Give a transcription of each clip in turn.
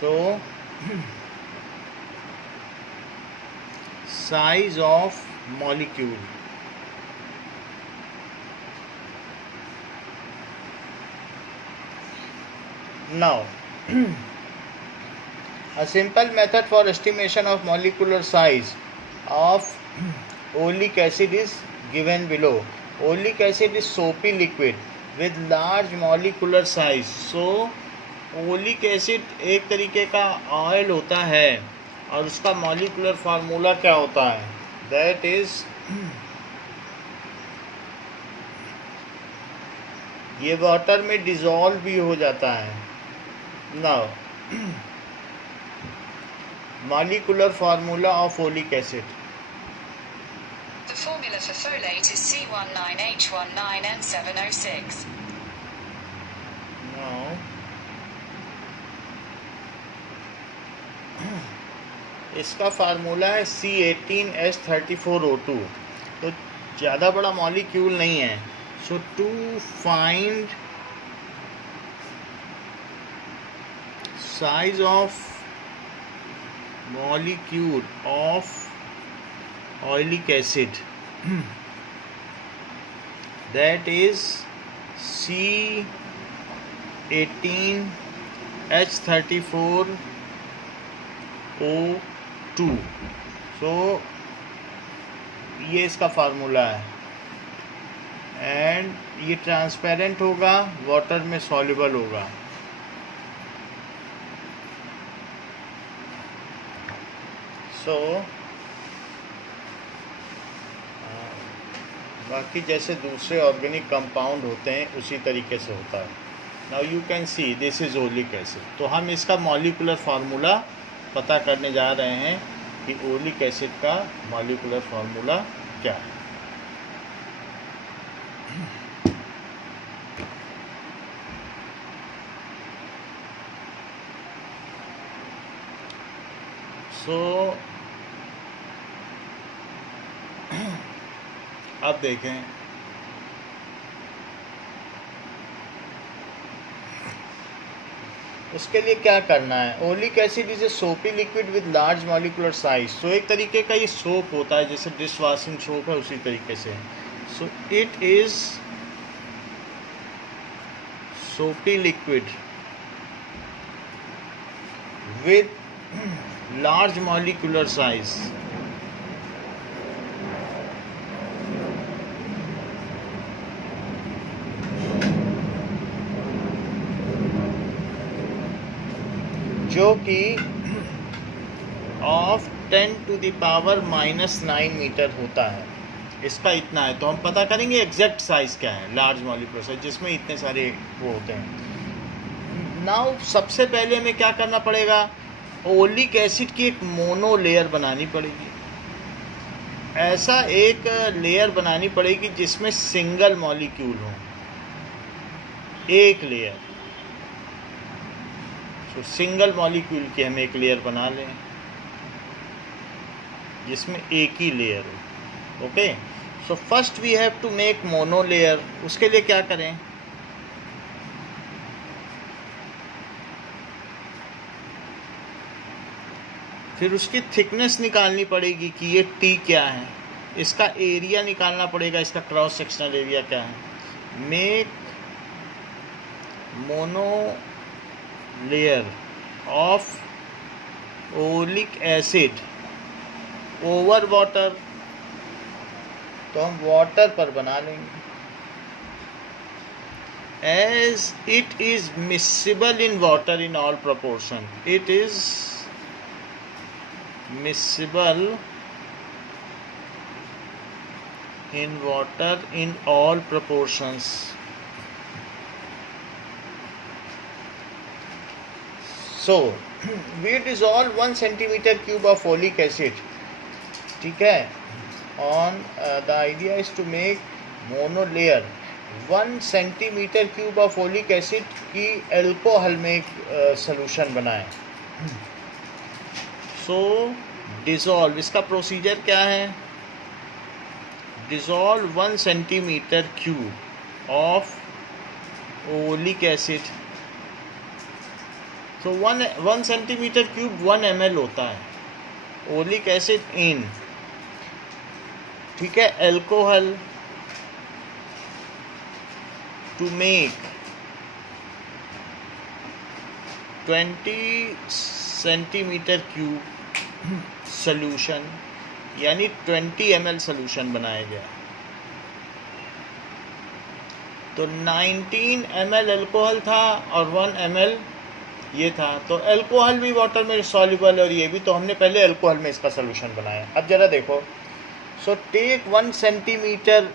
So size of molecule. Now a simple method for estimation of molecular size of oleic acid is given below. Oleic acid is soapy liquid with large molecular size. So oleic acid एक तरीके का oil होता है और उसका molecular formula क्या होता है, दैट इज ये वाटर में डिजॉल्व भी हो जाता है. Now molecular formula of oleic acid. The formula for folate is C19H19N706. Now इसका फार्मूला है C18H34O2. तो ज़्यादा बड़ा मॉलिक्यूल नहीं है. So to find size of molecule of oleic acid, that is C18H34O2. So ये इसका फार्मूला है एंड ये ट्रांसपेरेंट होगा, वाटर में सॉल्युबल होगा. सो बाकी जैसे दूसरे ऑर्गेनिक कंपाउंड होते हैं उसी तरीके से होता है. Now you can see this is oleic acid. तो हम इसका मॉलिक्यूलर फार्मूला पता करने जा रहे हैं कि ओलिक एसिड का मॉलिक्यूलर फार्मूला क्या है. सो अब देखें उसके लिए क्या करना है. Oleic acid is a soapy liquid with large molecular size. So एक तरीके का ये सोप होता है, जैसे डिश वॉशिंग सोप है उसी तरीके से. सो इट इज सोपी liquid with large molecular size. जो कि ऑफ 10⁻⁹ मीटर होता है. इसका इतना है. तो हम पता करेंगे एग्जैक्ट साइज क्या है लार्ज मॉलिक्यूलर साइज, जिसमें इतने सारे वो होते हैं. नाउ सबसे पहले हमें क्या करना पड़ेगा, ओलिक एसिड की एक मोनो लेयर बनानी पड़ेगी. ऐसा एक लेयर बनानी पड़ेगी जिसमें सिंगल मॉलिक्यूल हो, एक लेयर. तो सिंगल मॉलिक्यूल की हम एक लेयर बना लें जिसमें एक ही लेयर हो. Okay. So first we have to make monolayer. उसके लिए क्या करें, फिर उसकी थिकनेस निकालनी पड़ेगी कि ये टी क्या है. इसका एरिया निकालना पड़ेगा, इसका क्रॉस सेक्शनल एरिया क्या है. Make monolayer of oleic acid over water. तो हम वाटर पर बना लेंगे. As it is miscible in water in all proportion. It is miscible in water in all proportions. So we dissolve 1 centimeter cube of folic acid. ठीक है. On the idea is to make mono layer. 1 centimeter cube of folic acid की alcohol में एक solution बनाएं. सो dissolve, इसका procedure क्या है, dissolve 1 centimetre cube of oleic acid So 1 centimeter cube 1 ml होता है ओलिक एसिड इन, ठीक है, alcohol to make 20 centimetre cube solution, यानी 20 ml सोल्यूशन बनाया गया। तो 19 ml एल्कोहल था और 1 ml ये था, तो एल्कोहल भी वाटर में सॉल्युबल और ये भी, तो हमने पहले एल्कोहल में इसका सोल्यूशन बनाया। अब जरा देखो, so take 1 centimetre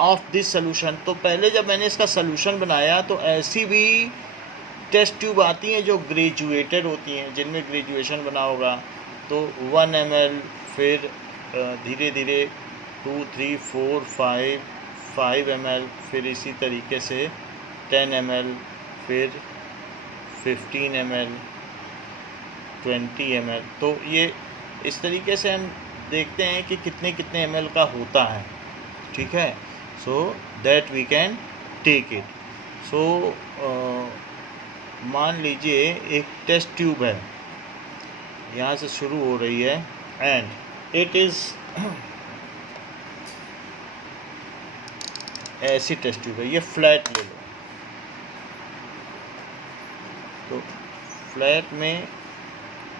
of this solution. तो पहले जब मैंने इसका सोल्यूशन बनाया तो ऐसी भी टेस्ट ट्यूब आती हैं जो ग्रेजुएटेड होती हैं, जिनमें ग्रेजुएशन बना होगा। तो 1 ml, फिर धीरे धीरे 2, 3, 4, 5 ml, फिर इसी तरीके से 10 ml, फिर 15 ml, 20 ml। तो ये इस तरीके से हम देखते हैं कि कितने कितने ml का होता है, ठीक है। So that we can take it. So मान लीजिए एक टेस्ट ट्यूब है, यहाँ से शुरू हो रही है एंड इट इज़ ऐसी टेस्ट ट्यूब है, ये फ्लैट ले लो। तो फ्लैट में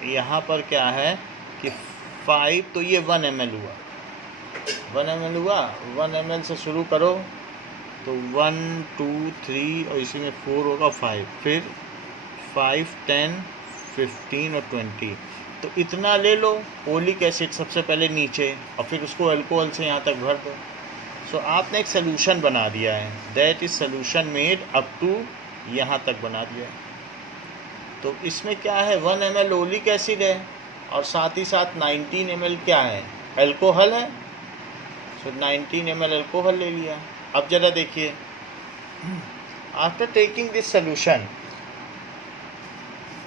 यहाँ पर क्या है कि 5, तो ये 1 ml हुआ, 1 ml हुआ। 1 ml से शुरू करो तो 1, 2, 3 और इसी में 4 होगा 5, फिर 5, 10, 15 और 20। तो इतना ले लो ओलिक एसिड सबसे पहले नीचे, और फिर उसको अल्कोहल से यहाँ तक भर दो। सो आपने एक सोल्यूशन बना दिया है, that is solution made up to यहाँ तक बना दिया है। तो इसमें क्या है, 1 ml ओलिक एसिड है और साथ ही साथ 19 ml क्या है, अल्कोहल है। सो 19 ml अल्कोहल ले लिया। अब जरा देखिए, after taking this solution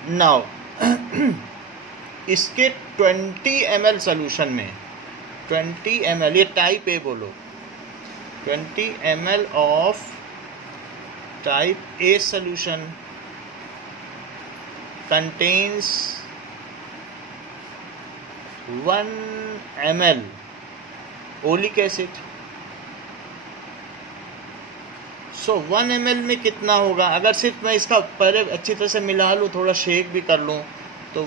now इसके 20 ml सोल्यूशन में 20 ml, ये टाइप ए बोलो, 20 ml of type A solution contains 1 ml oleic acid. So 1 ml में कितना होगा, अगर सिर्फ मैं इसका पहले अच्छी तरह से मिला लूँ, थोड़ा शेक भी कर लूँ, तो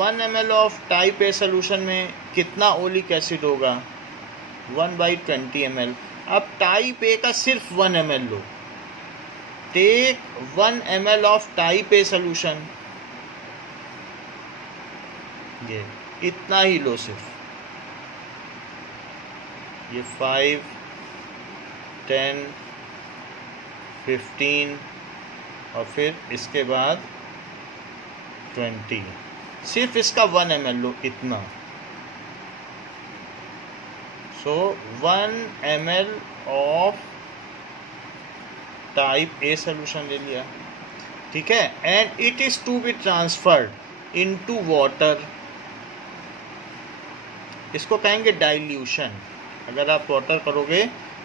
1 ml of type A solution में कितना ओलिक एसिड होगा, 1/20 ml। अब टाइप ए का सिर्फ 1 ml लो, take 1 ml of type A solution, ये इतना ही लो सिर्फ, ये 5, 10, 15 और फिर इसके बाद 20, सिर्फ इसका 1 ml लो, इतना। So 1 ml of type A solution ले लिया, ठीक है। And it is to be transferred into water, इसको कहेंगे डाइल्यूशन। अगर आप वाटर करोगे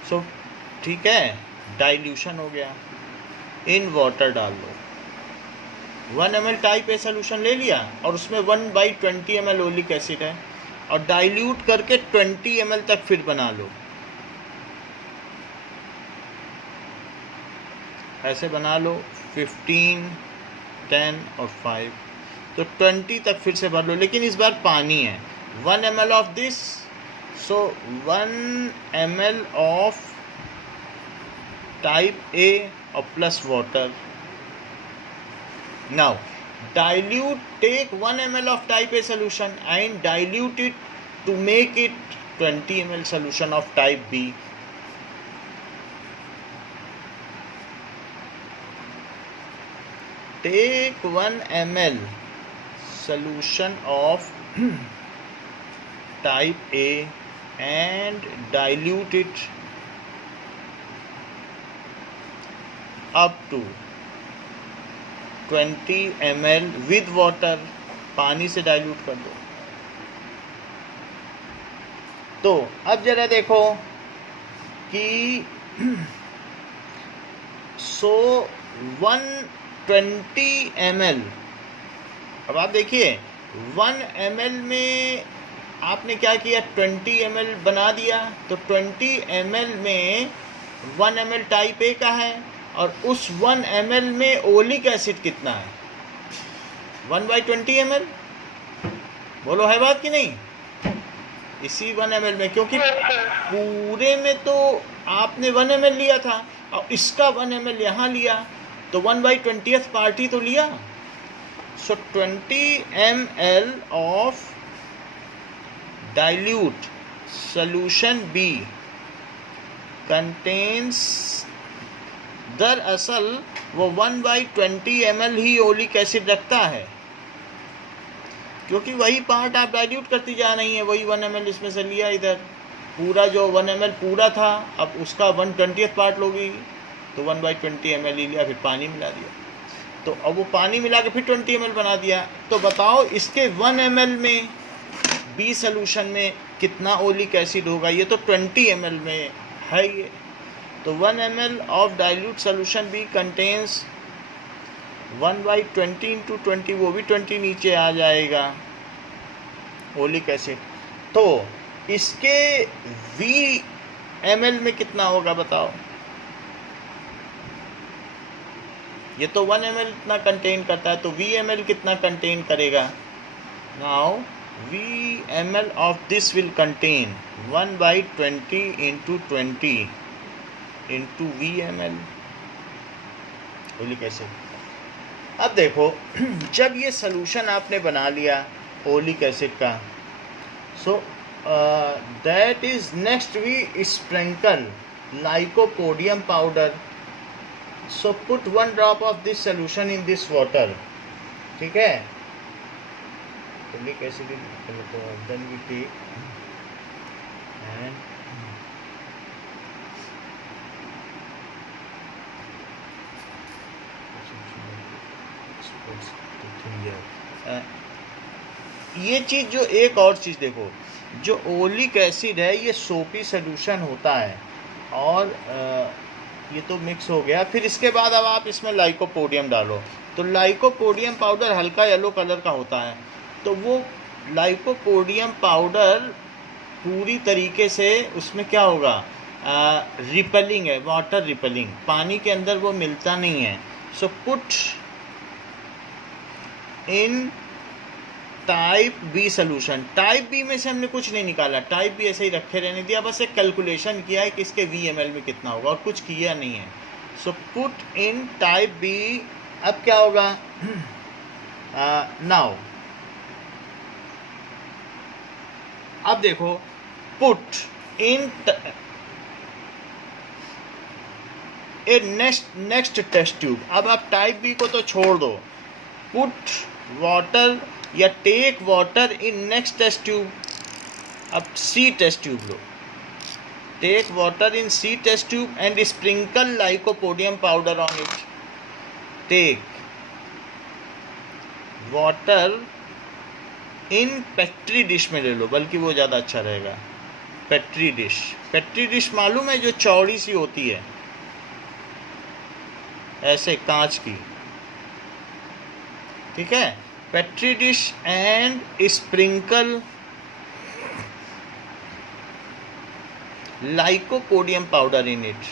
सो ठीक है, डाइल्यूशन हो गया, इन वाटर डाल लो। 1 ml टाइप ए सोल्यूशन ले लिया और उसमें 1/20 ml ओलिक एसिड है, और डाइल्यूट करके 20 ml तक फिर बना लो, ऐसे बना लो, 15, 10 और 5, तो 20 तक फिर से भर लो, लेकिन इस बार पानी है। 1 ml of this, so 1 ml of type A और plus water. Now dilute, take 1 ml of type A solution and dilute it to make it 20 ml solution of type B. Take 1 ml solution of type A and dilute it up to 20 ml with water, पानी से dilute कर दो। तो अब जरा देखो कि 120 ml अब आप देखिए 1 ml में आपने क्या किया, 20 ml बना दिया, तो 20 ml में 1 ml टाइप ए का है, और उस 1 ml में ओलिक एसिड कितना है, 1/20 ml। बोलो है बात कि नहीं, इसी 1 ml में, क्योंकि पूरे में तो आपने 1 ml लिया था और इसका 1 ml यहाँ लिया, तो 1/20th पार्ट ही तो लिया। सो 20 ml of dilute solution B contains, दरअसल वो 1/20 ml ही ओलिक एसिड रखता है, क्योंकि वही पार्ट आप डाइल्यूट करती जा रही हैं, वही 1 ml इसमें से लिया, इधर पूरा जो 1 ml पूरा था, अब उसका 1/20th पार्ट लोगी, तो 1/20 ml ही लिया, फिर पानी मिला दिया, तो अब वो पानी मिला के फिर 20 ml बना दिया। तो बताओ इसके 1 ml में बी सोल्यूशन में कितना ओलिक एसिड होगा, ये तो 20 ml में है ये, तो 1 ml of dilute solution be contains 1/20 × 20, वो भी 20 नीचे आ जाएगा ओलिक एसिड। तो इसके V ml में कितना होगा बताओ, ये तो 1 ml इतना कंटेन करता है, तो V ml कितना कंटेन करेगा। Now V ml of this will contain 1/20 × 20 × V ml oleic acid. अब देखो जब ये सॉल्यूशन आपने बना लिया ओलिक एसिड का, so that is next we sprinkle lycopodium powder, so put 1 drop of this solution in this water, ठीक है। Oleic acid then we take and ये चीज़ जो एक और चीज़ देखो, जो ओलिक एसिड है ये सोपी सॉल्यूशन होता है, और ये तो मिक्स हो गया। फिर इसके बाद अब आप इसमें लाइकोपोडियम डालो, तो लाइकोपोडियम पाउडर हल्का येलो कलर का होता है, तो वो लाइकोपोडियम पाउडर पूरी तरीके से उसमें क्या होगा, रिपेलिंग है, वाटर रिपेलिंग, पानी के अंदर वो मिलता नहीं है। So put in type B solution, type B में से हमने कुछ नहीं निकाला, टाइप बी ऐसे ही रखे रहने दिया, बस एक कैलकुलेशन किया है कि इसके V ml में कितना होगा, और कुछ किया नहीं है। So put in type B, अब क्या होगा, नाउ अब देखो put in a next test tube, अब आप टाइप बी को तो छोड़ दो, पुट वाटर या take water in next test tube. अब सी टेस्ट ट्यूब लो, take water in C test tube and sprinkle lycopodium powder on it. Take water in petri dish में ले लो, बल्कि वो ज़्यादा अच्छा रहेगा। पेट्री डिश मालूम है, जो चौड़ी सी होती है ऐसे कांच की, ठीक है। Petri dish and sprinkle lycopodium powder in it,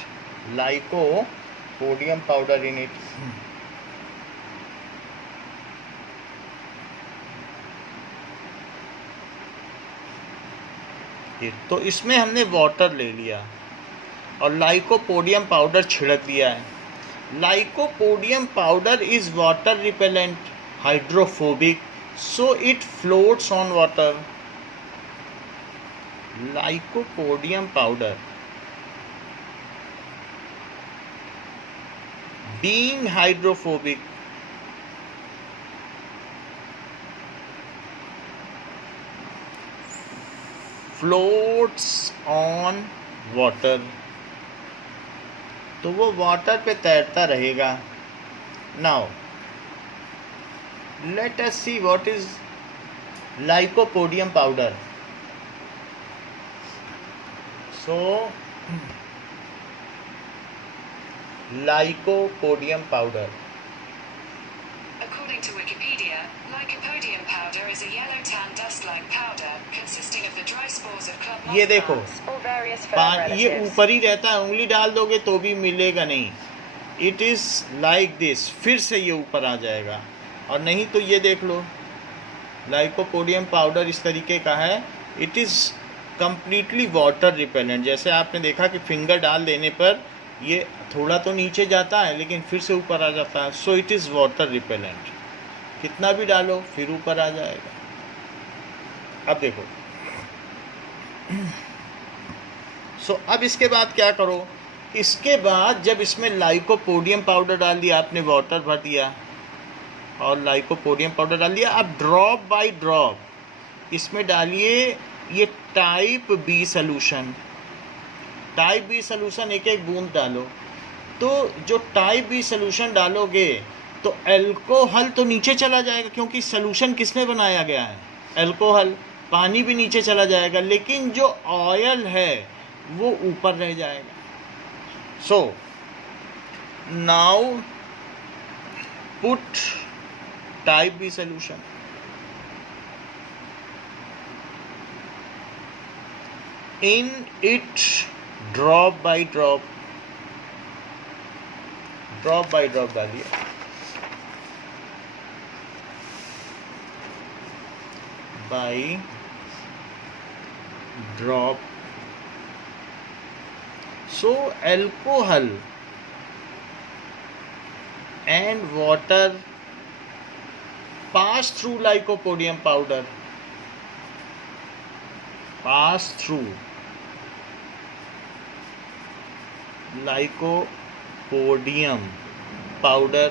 lycopodium powder in it. तो इसमें हमने वाटर ले लिया और लाइकोपोडियम पाउडर छिड़क दिया है। Lycopodium powder is water repellent, hydrophobic, so it floats on water. Lycopodium powder, being hydrophobic, floats on water, तो वो वाटर पे तैरता रहेगा। Now let us see what is lycopodium powder. So lycopodium powder, According to Wikipedia, lycopodium powder is a yellow tan dust-like powder consisting of the dry spores of club moss ये देखो plants or various fern ये relatives. ऊपर ही रहता है, उंगली डाल दोगे तो भी मिलेगा नहीं. इट इज़ लाइक दिस, फिर से ये ऊपर आ जाएगा. और नहीं तो ये देख लो, लाइकोपोडियम पाउडर इस तरीके का है. It is completely water repellent. जैसे आपने देखा कि फिंगर डाल देने पर ये थोड़ा तो नीचे जाता है लेकिन फिर से ऊपर आ जाता है. सो इट इज़ वाटर रिपेलेंट. कितना भी डालो फिर ऊपर आ जाएगा. अब देखो, सो अब इसके बाद क्या करो. इसके बाद जब इसमें लाइकोपोडियम पाउडर डाल दिया आपने, वाटर भर दिया और लाइकोपोडियम पाउडर डाल दिया, अब ड्रॉप बाय ड्रॉप इसमें डालिए ये type B solution. Type B solution एक एक बूंद डालो. तो जो टाइप बी सॉल्यूशन डालोगे तो अल्कोहल तो नीचे चला जाएगा, क्योंकि सॉल्यूशन किसने बनाया गया है, अल्कोहल. पानी भी नीचे चला जाएगा, लेकिन जो ऑयल है वो ऊपर रह जाएगा. So now put type B solution. In it, drop by drop डालिए. By drop. So alcohol and water pass through lycopodium powder. Pass through lycopodium powder,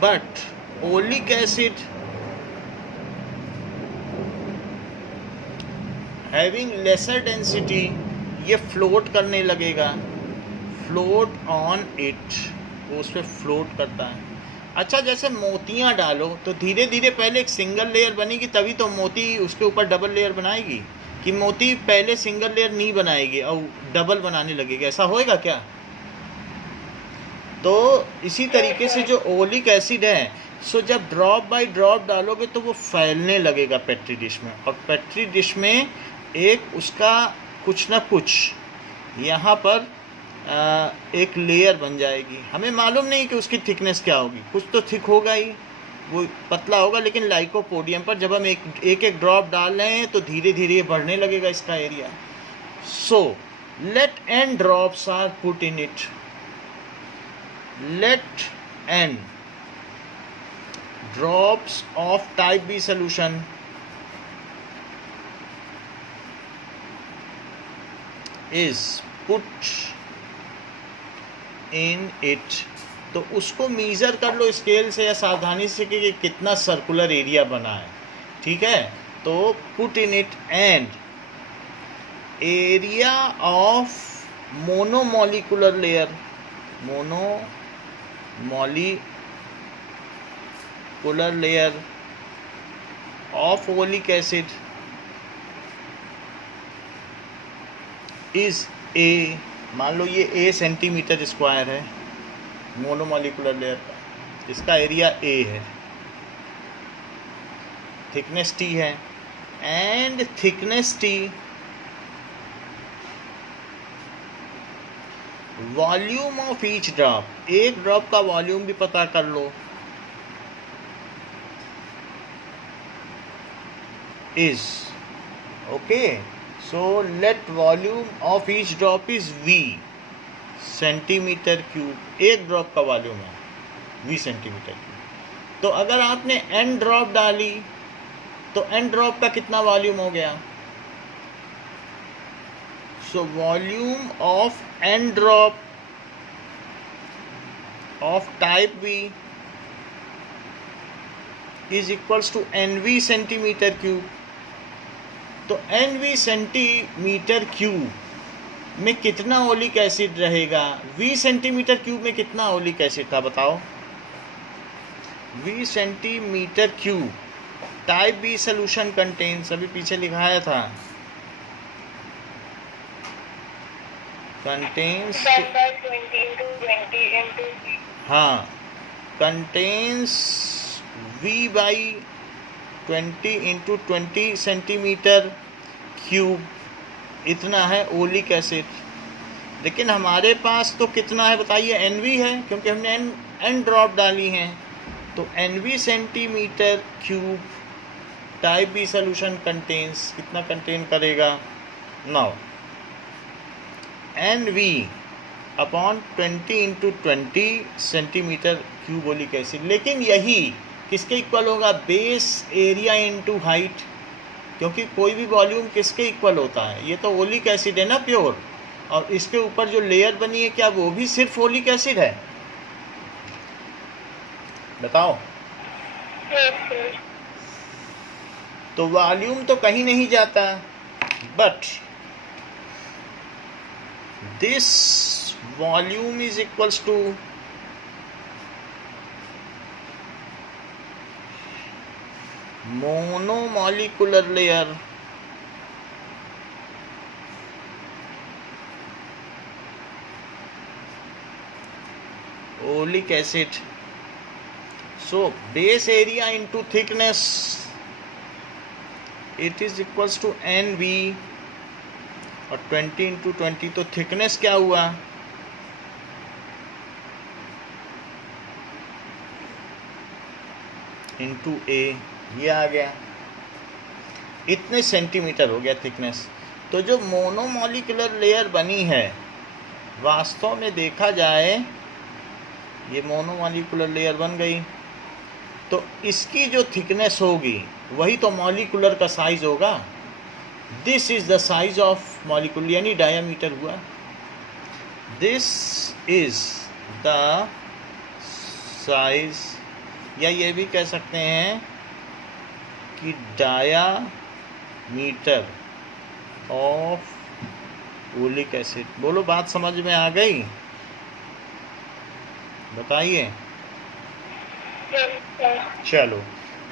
but oleic acid having lesser density ये float करने लगेगा. Float on it, वो उस पर float करता है. अच्छा, जैसे मोतियाँ डालो तो धीरे धीरे पहले एक सिंगल लेयर बनेगी, तभी तो मोती उसके ऊपर डबल लेयर बनाएगी. कि मोती पहले सिंगल लेयर नहीं बनाएगी और डबल बनाने लगेगी, ऐसा होएगा क्या? तो इसी तरीके से जो ओलिक एसिड है, सो जब ड्रॉप बाय ड्रॉप डालोगे तो वो फैलने लगेगा पेट्री डिश में. और पेट्री डिश में एक उसका कुछ ना कुछ यहाँ पर एक लेयर बन जाएगी. हमें मालूम नहीं कि उसकी थिकनेस क्या होगी, कुछ तो थिक होगा ही, वो पतला होगा. लेकिन लाइकोपोडियम पर जब हम एक एक ड्रॉप डाल रहे हैं तो धीरे धीरे बढ़ने लगेगा इसका area. So let n drops are put in it. Let n drops of type B solution is put in it. तो उसको मीज़र कर लो स्केल से या सावधानी से कि कितना सर्कुलर एरिया बना है. ठीक है, तो put in it and area of monomolecular layer. Monomolecular layer of oleic acid is A. मान लो ये ए सेंटीमीटर स्क्वायर है मोनोमॉलिकुलर लेयर का, इसका एरिया ए है, थिकनेस टी है, and thickness T volume of each drop. एक ड्रॉप का वॉल्यूम भी पता कर लो. Is okay. So let volume of each drop is V centimetre cube. एक ड्रॉप का वॉल्यूम है वी सेंटीमीटर क्यूब. तो अगर आपने एन ड्रॉप डाली तो एन ड्रॉप का कितना वॉल्यूम हो गया? So volume of n drop of type B is equals to n V centimetre cube. तो एन वी सेंटीमीटर क्यूब में कितना ओलिक एसिड रहेगा? वी सेंटीमीटर क्यूब में कितना ओलिक एसिड था बताओ? V centimetre cube type B solution contains, अभी पीछे लिखाया था, कंटेन्स. हाँ, contains V by 20 into 20 centimetre cube, इतना है ओलिक एसिड। लेकिन हमारे पास तो कितना है बताइए, NV है, क्योंकि हमने N ड्रॉप डाली हैं। तो NV centimetre cube type B solution contains, कितना कंटेन करेगा? Now NV upon 20 into 20 centimetre cube oleic acid. लेकिन यही किसके इक्वल होगा? बेस एरिया इंटू हाइट, क्योंकि कोई भी वॉल्यूम किसके इक्वल होता है? ये तो ओलिक एसिड है ना प्योर, और इसके ऊपर जो लेयर बनी है क्या वो भी सिर्फ ओलिक एसिड है? बताओ। तो वॉल्यूम तो कहीं नहीं जाता, but this volume is equals to monomolecular layer oleic acid. So base area into thickness, it is equals to NV, और 20 इंटू 20, तो थिकनेस क्या हुआ? इंटू A, ये आ गया, इतने सेंटीमीटर हो गया थिकनेस। तो जो मोनोमॉलिक्यूलर लेयर बनी है, वास्तव में देखा जाए ये मोनोमॉलिक्यूलर लेयर बन गई, तो इसकी जो थिकनेस होगी वही तो मॉलिक्यूलर का साइज होगा। This is the size of molecule, यानी डायामीटर हुआ। दिस इज द साइज, या ये भी कह सकते हैं कि डायामीटर ऑफ ओलिक एसिड। बोलो, बात समझ में आ गई? बताइए। चलो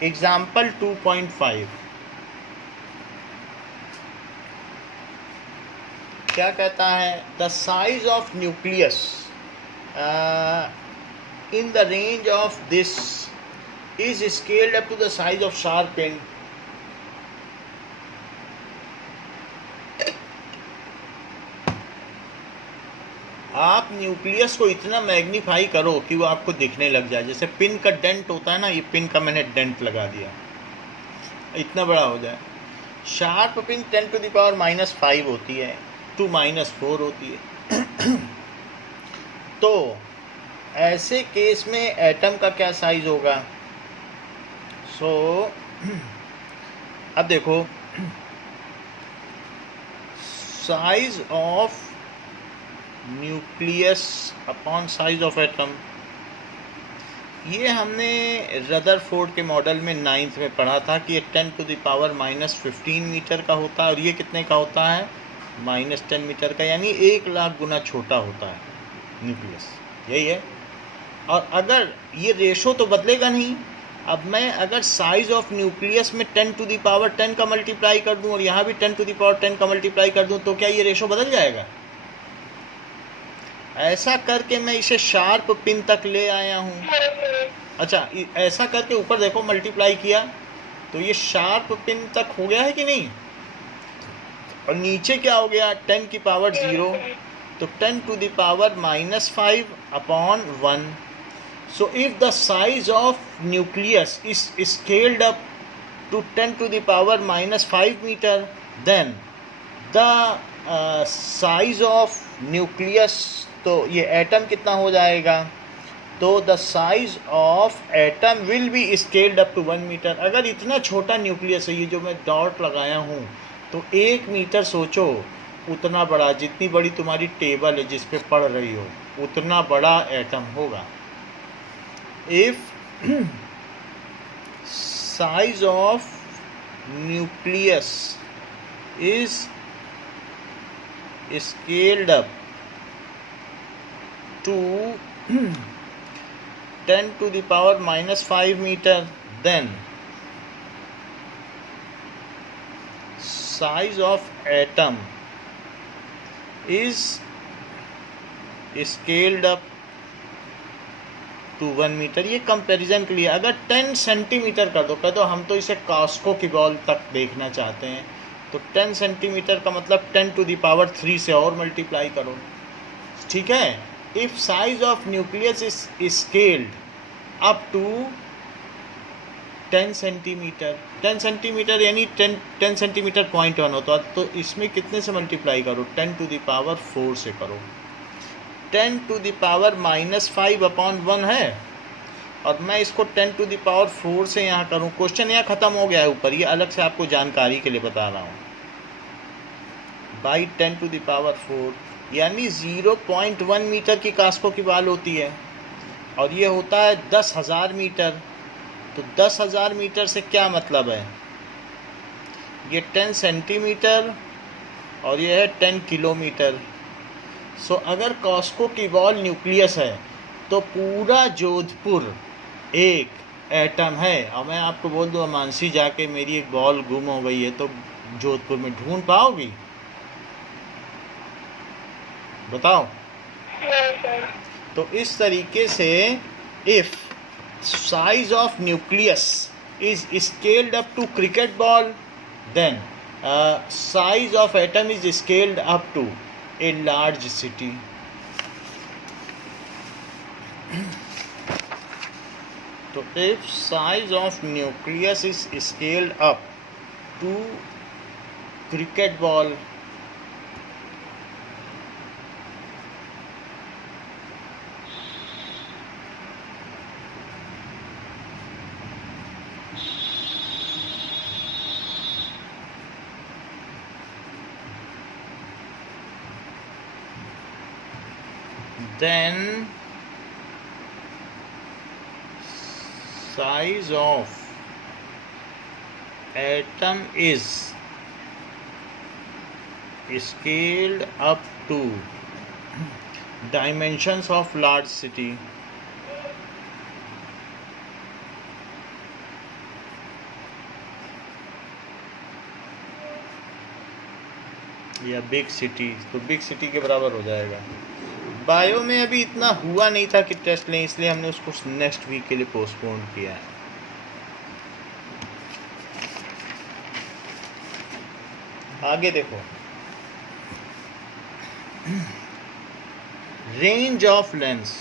एग्जाम्पल 2.5 क्या कहता है? The size of nucleus in the range of this is scaled up to the size of sharp pen. आप न्यूक्लियस को इतना मैग्नीफाई करो कि वो आपको दिखने लग जाए, जैसे पिन का डेंट होता है ना, ये पिन का मैंने डेंट लगा दिया, इतना बड़ा हो जाए। Sharp pin 10 to the power -5 होती है, 2 -4 होती है। तो ऐसे केस में एटम का क्या साइज होगा? सो अब देखो, size of nucleus upon size of atom, ये हमने रदरफोर्ड के मॉडल में 9th में पढ़ा था कि ये 10 टू द पावर -15 मीटर का होता है, और ये कितने का होता है? -10 मीटर का, यानी 1,00,000 गुना छोटा होता है न्यूक्लियस, यही है। और अगर ये रेशो तो बदलेगा नहीं। अब मैं अगर साइज ऑफ न्यूक्लियस में 10 टू द पावर 10 का मल्टीप्लाई कर दूं और यहाँ भी 10 टू द पावर 10 का मल्टीप्लाई कर दूं, तो क्या ये रेशो बदल जाएगा? ऐसा करके मैं इसे शार्प पिन तक ले आया हूँ। अच्छा, ऐसा करके ऊपर देखो मल्टीप्लाई किया, तो ये शार्प पिन तक हो गया है कि नहीं? और नीचे क्या हो गया? 10 की पावर 0, तो 10 to the power -5 upon 1। So if the size of nucleus is scaled up to 10 to the power -5 meter, then the size of nucleus, तो ये एटम कितना हो जाएगा? तो the size of atom will be scaled up to 1 meter। अगर इतना छोटा nucleus है, ये जो मैं डॉट लगाया हूँ, तो 1 मीटर सोचो, उतना बड़ा, जितनी बड़ी तुम्हारी टेबल है जिस पे पढ़ रही हो, उतना बड़ा एटम होगा। If size of nucleus is scaled up to 10 to the power -5 meter, then size of atom is scaled up to 1 metre, ये कंपैरिजन के लिए। अगर 10 सेंटीमीटर कर दो, कह दो हम तो इसे कॉस्को की बॉल तक देखना चाहते हैं, तो 10 सेंटीमीटर का मतलब 10⁻³ से और मल्टीप्लाई करो, ठीक है। If size of nucleus is scaled up to 10 centimetre, 10 centimetre यानी 10 सेंटीमीटर 0.1 होता, तो इसमें कितने से मल्टीप्लाई करो, 10⁻⁴ से करो। 10⁻⁻⁵/1 है, और मैं इसको 10⁻⁴ से यहाँ करूँ। क्वेश्चन यहाँ ख़त्म हो गया है ऊपर, ये अलग से आपको जानकारी के लिए बता रहा हूँ। बाई 10⁻⁴ यानी 0.1 मीटर की कास्को की बॉल होती है, और ये होता है 10,000 मीटर। तो 10,000 मीटर से क्या मतलब है, ये 10 सेंटीमीटर और ये है 10 किलोमीटर। सो अगर कॉस्को की बॉल न्यूक्लियस है तो पूरा जोधपुर एक एटम है। और मैं आपको बोल दूँ मानसी जाके मेरी एक बॉल गुम हो गई है, तो जोधपुर में ढूंढ पाओगी, बताओ। तो इस तरीके से if size of nucleus is scaled up to cricket ball, then size of atom is scaled up to a large city. So if size of nucleus is scaled up to cricket ball, then size of atom is scaled up to dimensions of large city. या big city, तो big city के बराबर हो जाएगा। Bio में अभी इतना हुआ नहीं था कि टेस्ट लें, इसलिए हमने उसको नेक्स्ट वीक के लिए पोस्टपोन किया है। आगे देखो, रेंज ऑफ लेंस।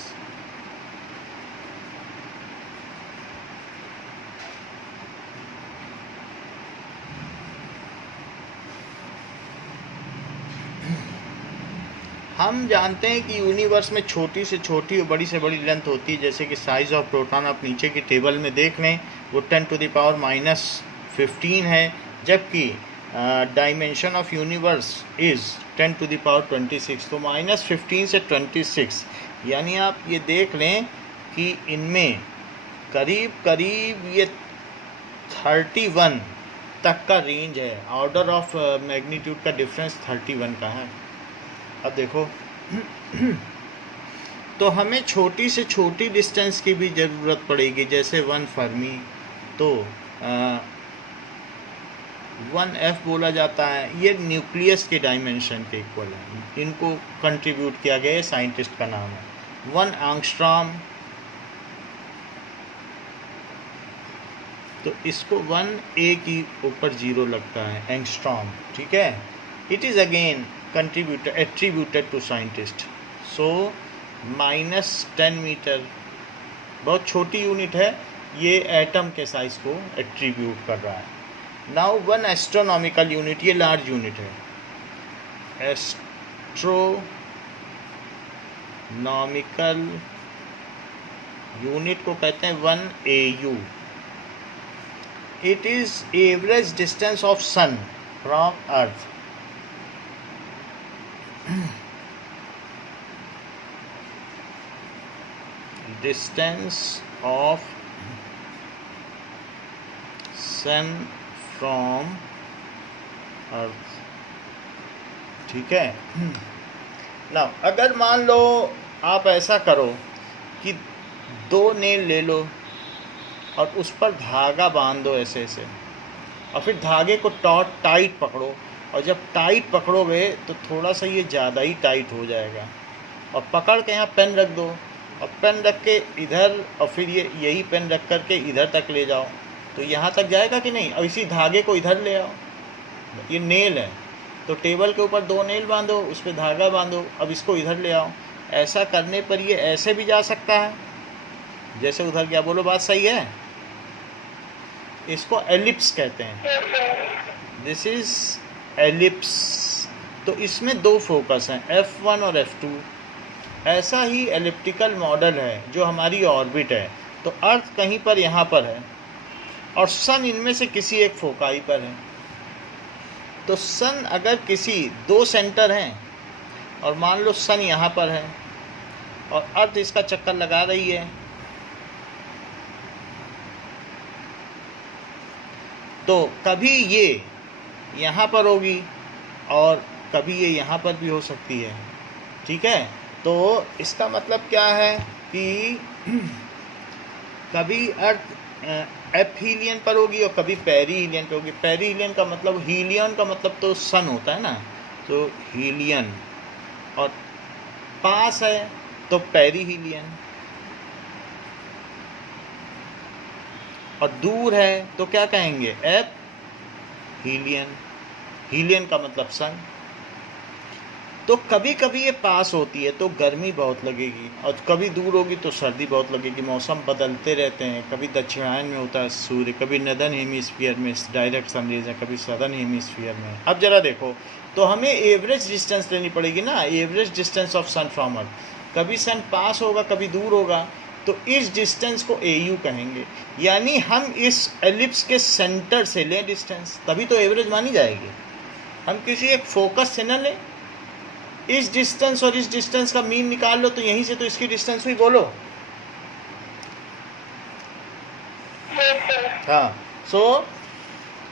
हम जानते हैं कि यूनिवर्स में छोटी से छोटी और बड़ी से बड़ी लेंथ होती है, जैसे कि साइज़ ऑफ प्रोटॉन आप नीचे की टेबल में देख लें, वो 10⁻⁻15 है, जबकि डायमेंशन ऑफ यूनिवर्स इज़ 10⁻26, तो -15 से 26, यानी आप ये देख लें कि इनमें करीब करीब ये 31 तक का रेंज है। ऑर्डर ऑफ मैग्नीट्यूड का डिफरेंस 31 का है। अब देखो तो हमें छोटी से छोटी डिस्टेंस की भी ज़रूरत पड़ेगी, जैसे 1 फर्मी, तो 1F बोला जाता है, ये न्यूक्लियस के डायमेंशन के इक्वल है। इनको कंट्रीब्यूट किया गया है, साइंटिस्ट का नाम है 1 एंगस्ट्रॉम, तो इसको 1A की ऊपर 0 लगता है, एंगस्ट्रॉम, ठीक है। It is again attributed to scientist, so -10 metre, बहुत छोटी यूनिट है, ये एटम के साइज को एट्रीब्यूट कर रहा है। नाउ 1 एस्ट्रोनॉमिकल यूनिट, ये लार्ज यूनिट है। एस्ट्रोनॉमिकल यूनिट को कहते हैं 1 AU। It is average distance of sun from earth. Distance of sun from earth, ठीक है। ना अगर मान लो आप ऐसा करो कि 2 नेल ले लो और उस पर धागा बांध दो ऐसे ऐसे, और फिर धागे को टाइट पकड़ो, और जब टाइट पकड़ोगे तो थोड़ा सा ये ज़्यादा ही टाइट हो जाएगा, और पकड़ के यहाँ पेन रख दो, और पेन रख के इधर, और फिर ये यही पेन रख कर के इधर तक ले जाओ, तो यहाँ तक जाएगा कि नहीं? और इसी धागे को इधर ले आओ, ये नेल है, तो टेबल के ऊपर 2 नेल बांधो, उस पर धागा बांधो, अब इसको इधर ले आओ। ऐसा करने पर ये ऐसे भी जा सकता है जैसे उधर गया। बोलो बात सही है? इसको एलिप्स कहते हैं, दिस इज एलिप्स। तो इसमें 2 फोकस हैं, F1 और F2। ऐसा ही एलिप्टिकल मॉडल है जो हमारी ऑर्बिट है। तो अर्थ कहीं पर यहाँ पर है और सन इनमें से किसी एक फोकाई पर है। तो सन अगर किसी 2 सेंटर हैं और मान लो सन यहाँ पर है और अर्थ इसका चक्कर लगा रही है, तो कभी ये यहाँ पर होगी और कभी ये यहाँ पर भी हो सकती है। ठीक है, तो इसका मतलब क्या है कि कभी अर्थ एपहीलियन पर होगी और कभी पेरीहीलियन पर होगी। पेरीहीलियन का मतलब, हीलियन का मतलब तो सन होता है ना, तो हीलियन, और पास है तो पेरीहीलियन, और दूर है तो क्या कहेंगे? एपहीलियन। हीलियन का मतलब सन। तो कभी कभी ये पास होती है तो गर्मी बहुत लगेगी, और कभी दूर होगी तो सर्दी बहुत लगेगी। मौसम बदलते रहते हैं, कभी दक्षिणायन में होता है सूर्य, कभी नदर्न हेमिस्फीयर में डायरेक्ट सनरेज है, कभी सदर्न हेमिस्फीयर में। अब जरा देखो, तो हमें एवरेज डिस्टेंस लेनी पड़ेगी ना, average distance of sun from earth. कभी सन पास होगा कभी दूर होगा, तो इस डिस्टेंस को AU कहेंगे। यानी हम इस एलिप्स के सेंटर से लें डिस्टेंस, तभी तो एवरेज मानी जाएगी। हम किसी एक फोकस से न लें, इस डिस्टेंस और इस डिस्टेंस का मीन निकाल लो, तो यहीं से तो इसकी डिस्टेंस हुई। बोलो हाँ। सो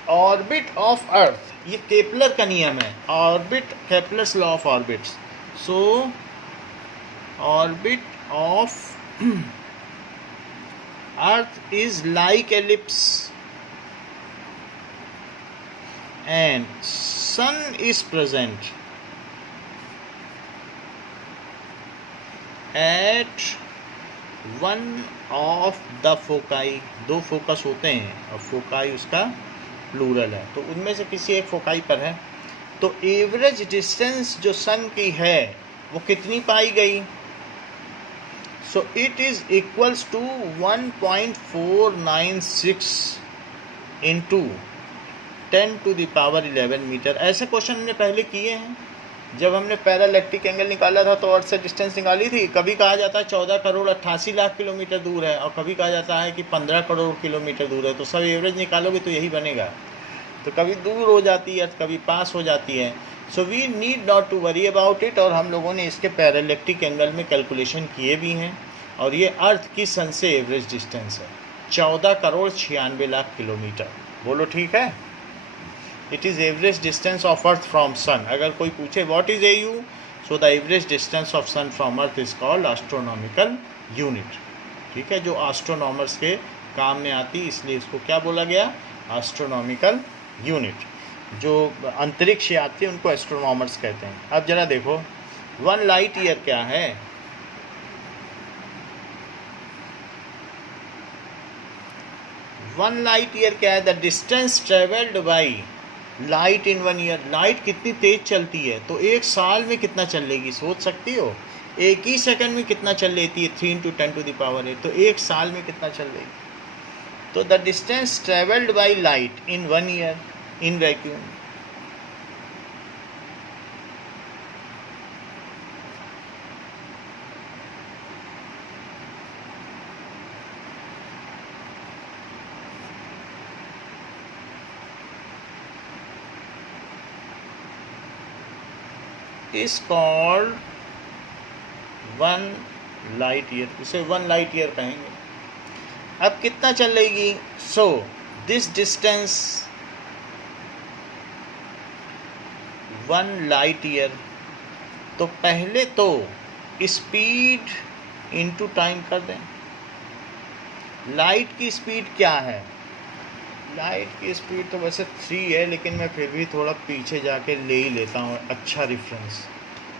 ऑर्बिट ऑफ अर्थ, ये केपलर का नियम है, orbit, Kepler's law of orbits. So orbit of earth is like ellipse and sun is present at one of the foci। 2 focus होते हैं और फोकाई उसका प्लूरल है, तो उनमें से किसी एक फोकाई पर है। तो एवरेज डिस्टेंस जो सन की है वो कितनी पाई गई? So it is equals to 1.496 into 10 to the power 11 metre. ऐसे क्वेश्चन हमने पहले किए हैं। जब हमने पैरालैक्टिक एंगल निकाला था तो अर्थ से डिस्टेंस निकाली थी। कभी कहा जाता है 14 करोड़ 88 लाख किलोमीटर दूर है, और कभी कहा जाता है कि 15 करोड़ किलोमीटर दूर है। तो सब एवरेज निकालोगे तो यही बनेगा। तो कभी दूर हो जाती है अर्थ, कभी पास हो जाती है। So we need not to worry about it. और हम लोगों ने इसके पैरालैक्टिक एंगल में कैलकुलेशन किए भी हैं, और ये अर्थ की सन से एवरेज डिस्टेंस है 14 करोड़ 96 लाख किलोमीटर। बोलो ठीक है? It is average distance of Earth from Sun। अगर कोई पूछे what is AU, so the average distance of Sun from Earth is called astronomical unit। ठीक है, जो astronomers के काम में आती, इसलिए इसको क्या बोला गया? astronomical unit। जो अंतरिक्ष यात्री उनको astronomers कहते हैं। अब जरा देखो 1 लाइट ईयर क्या है? 1 लाइट ईयर क्या है? The distance travelled by light in 1 year. Light कितनी तेज चलती है, तो 1 साल में कितना चलेगी? सोच सकती हो? 1 ही सेकंड में कितना चल लेती है? 3 into 10 to the power 8। तो 1 साल में कितना चल लेगी? तो the distance travelled by light in 1 year in vacuum, is called 1 light year. इसे 1 लाइट ईयर कहेंगे। अब कितना चलेगी? So this distance 1 light year. तो पहले तो स्पीड इनटू टाइम कर दें। लाइट की स्पीड क्या है? लाइट की स्पीड तो वैसे 3 है, लेकिन मैं फिर भी थोड़ा पीछे जाके ले ही लेता हूँ अच्छा रेफरेंस।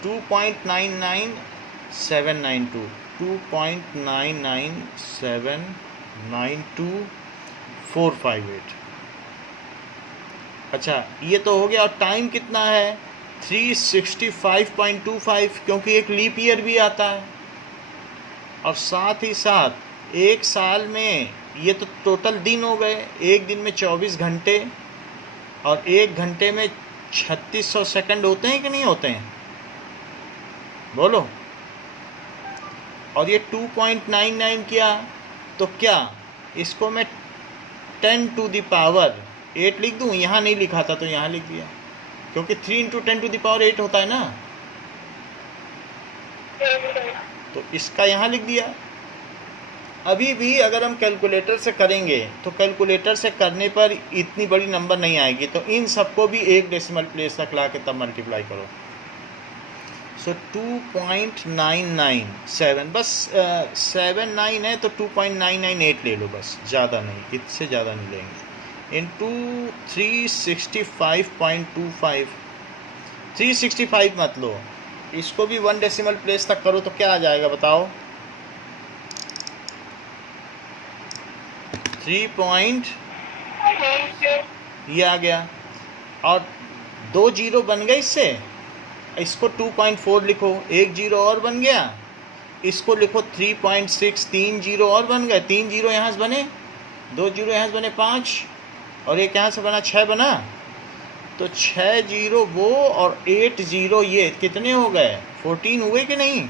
2.99792 2.99792,458। अच्छा, ये तो हो गया। और टाइम कितना है? 365.25, क्योंकि एक लीप ईयर भी आता है। और साथ ही साथ एक साल में ये तो टोटल दिन हो गए। एक दिन में 24 घंटे और एक घंटे में 3600 सेकंड होते हैं कि नहीं होते हैं? बोलो। और ये 2.99 किया तो क्या इसको मैं 10 to the power 8 लिख दूँ? यहाँ नहीं लिखा था तो यहाँ लिख दिया, क्योंकि 3 × 10 to the power 8 होता है ना, तो इसका यहाँ लिख दिया। अभी भी अगर हम कैलकुलेटर से करेंगे तो कैलकुलेटर से करने पर इतनी बड़ी नंबर नहीं आएगी, तो इन सबको भी एक डेसिमल प्लेस तक ला के तब मल्टीप्लाई करो। सो 2.997, बस 79 है तो 2.998 ले लो, बस, ज़्यादा नहीं, इससे ज़्यादा नहीं लेंगे। इंटू 365.25, 365 मत लो, इसको भी 1 डेसिमल प्लेस तक करो तो क्या आ जाएगा बताओ? 3 ये आ गया। और 2 जीरो बन गए इससे, इसको 2.4 लिखो, 1 जीरो और बन गया, इसको लिखो 3.6, 3 जीरो और बन गए, 3 जीरो यहाँ से बने, 2 जीरो यहाँ से बने 5, और एक यहाँ से बना 6 बना, तो 6 जीरो वो और 8 जीरो ये कितने हो गए? 14 हुए कि नहीं?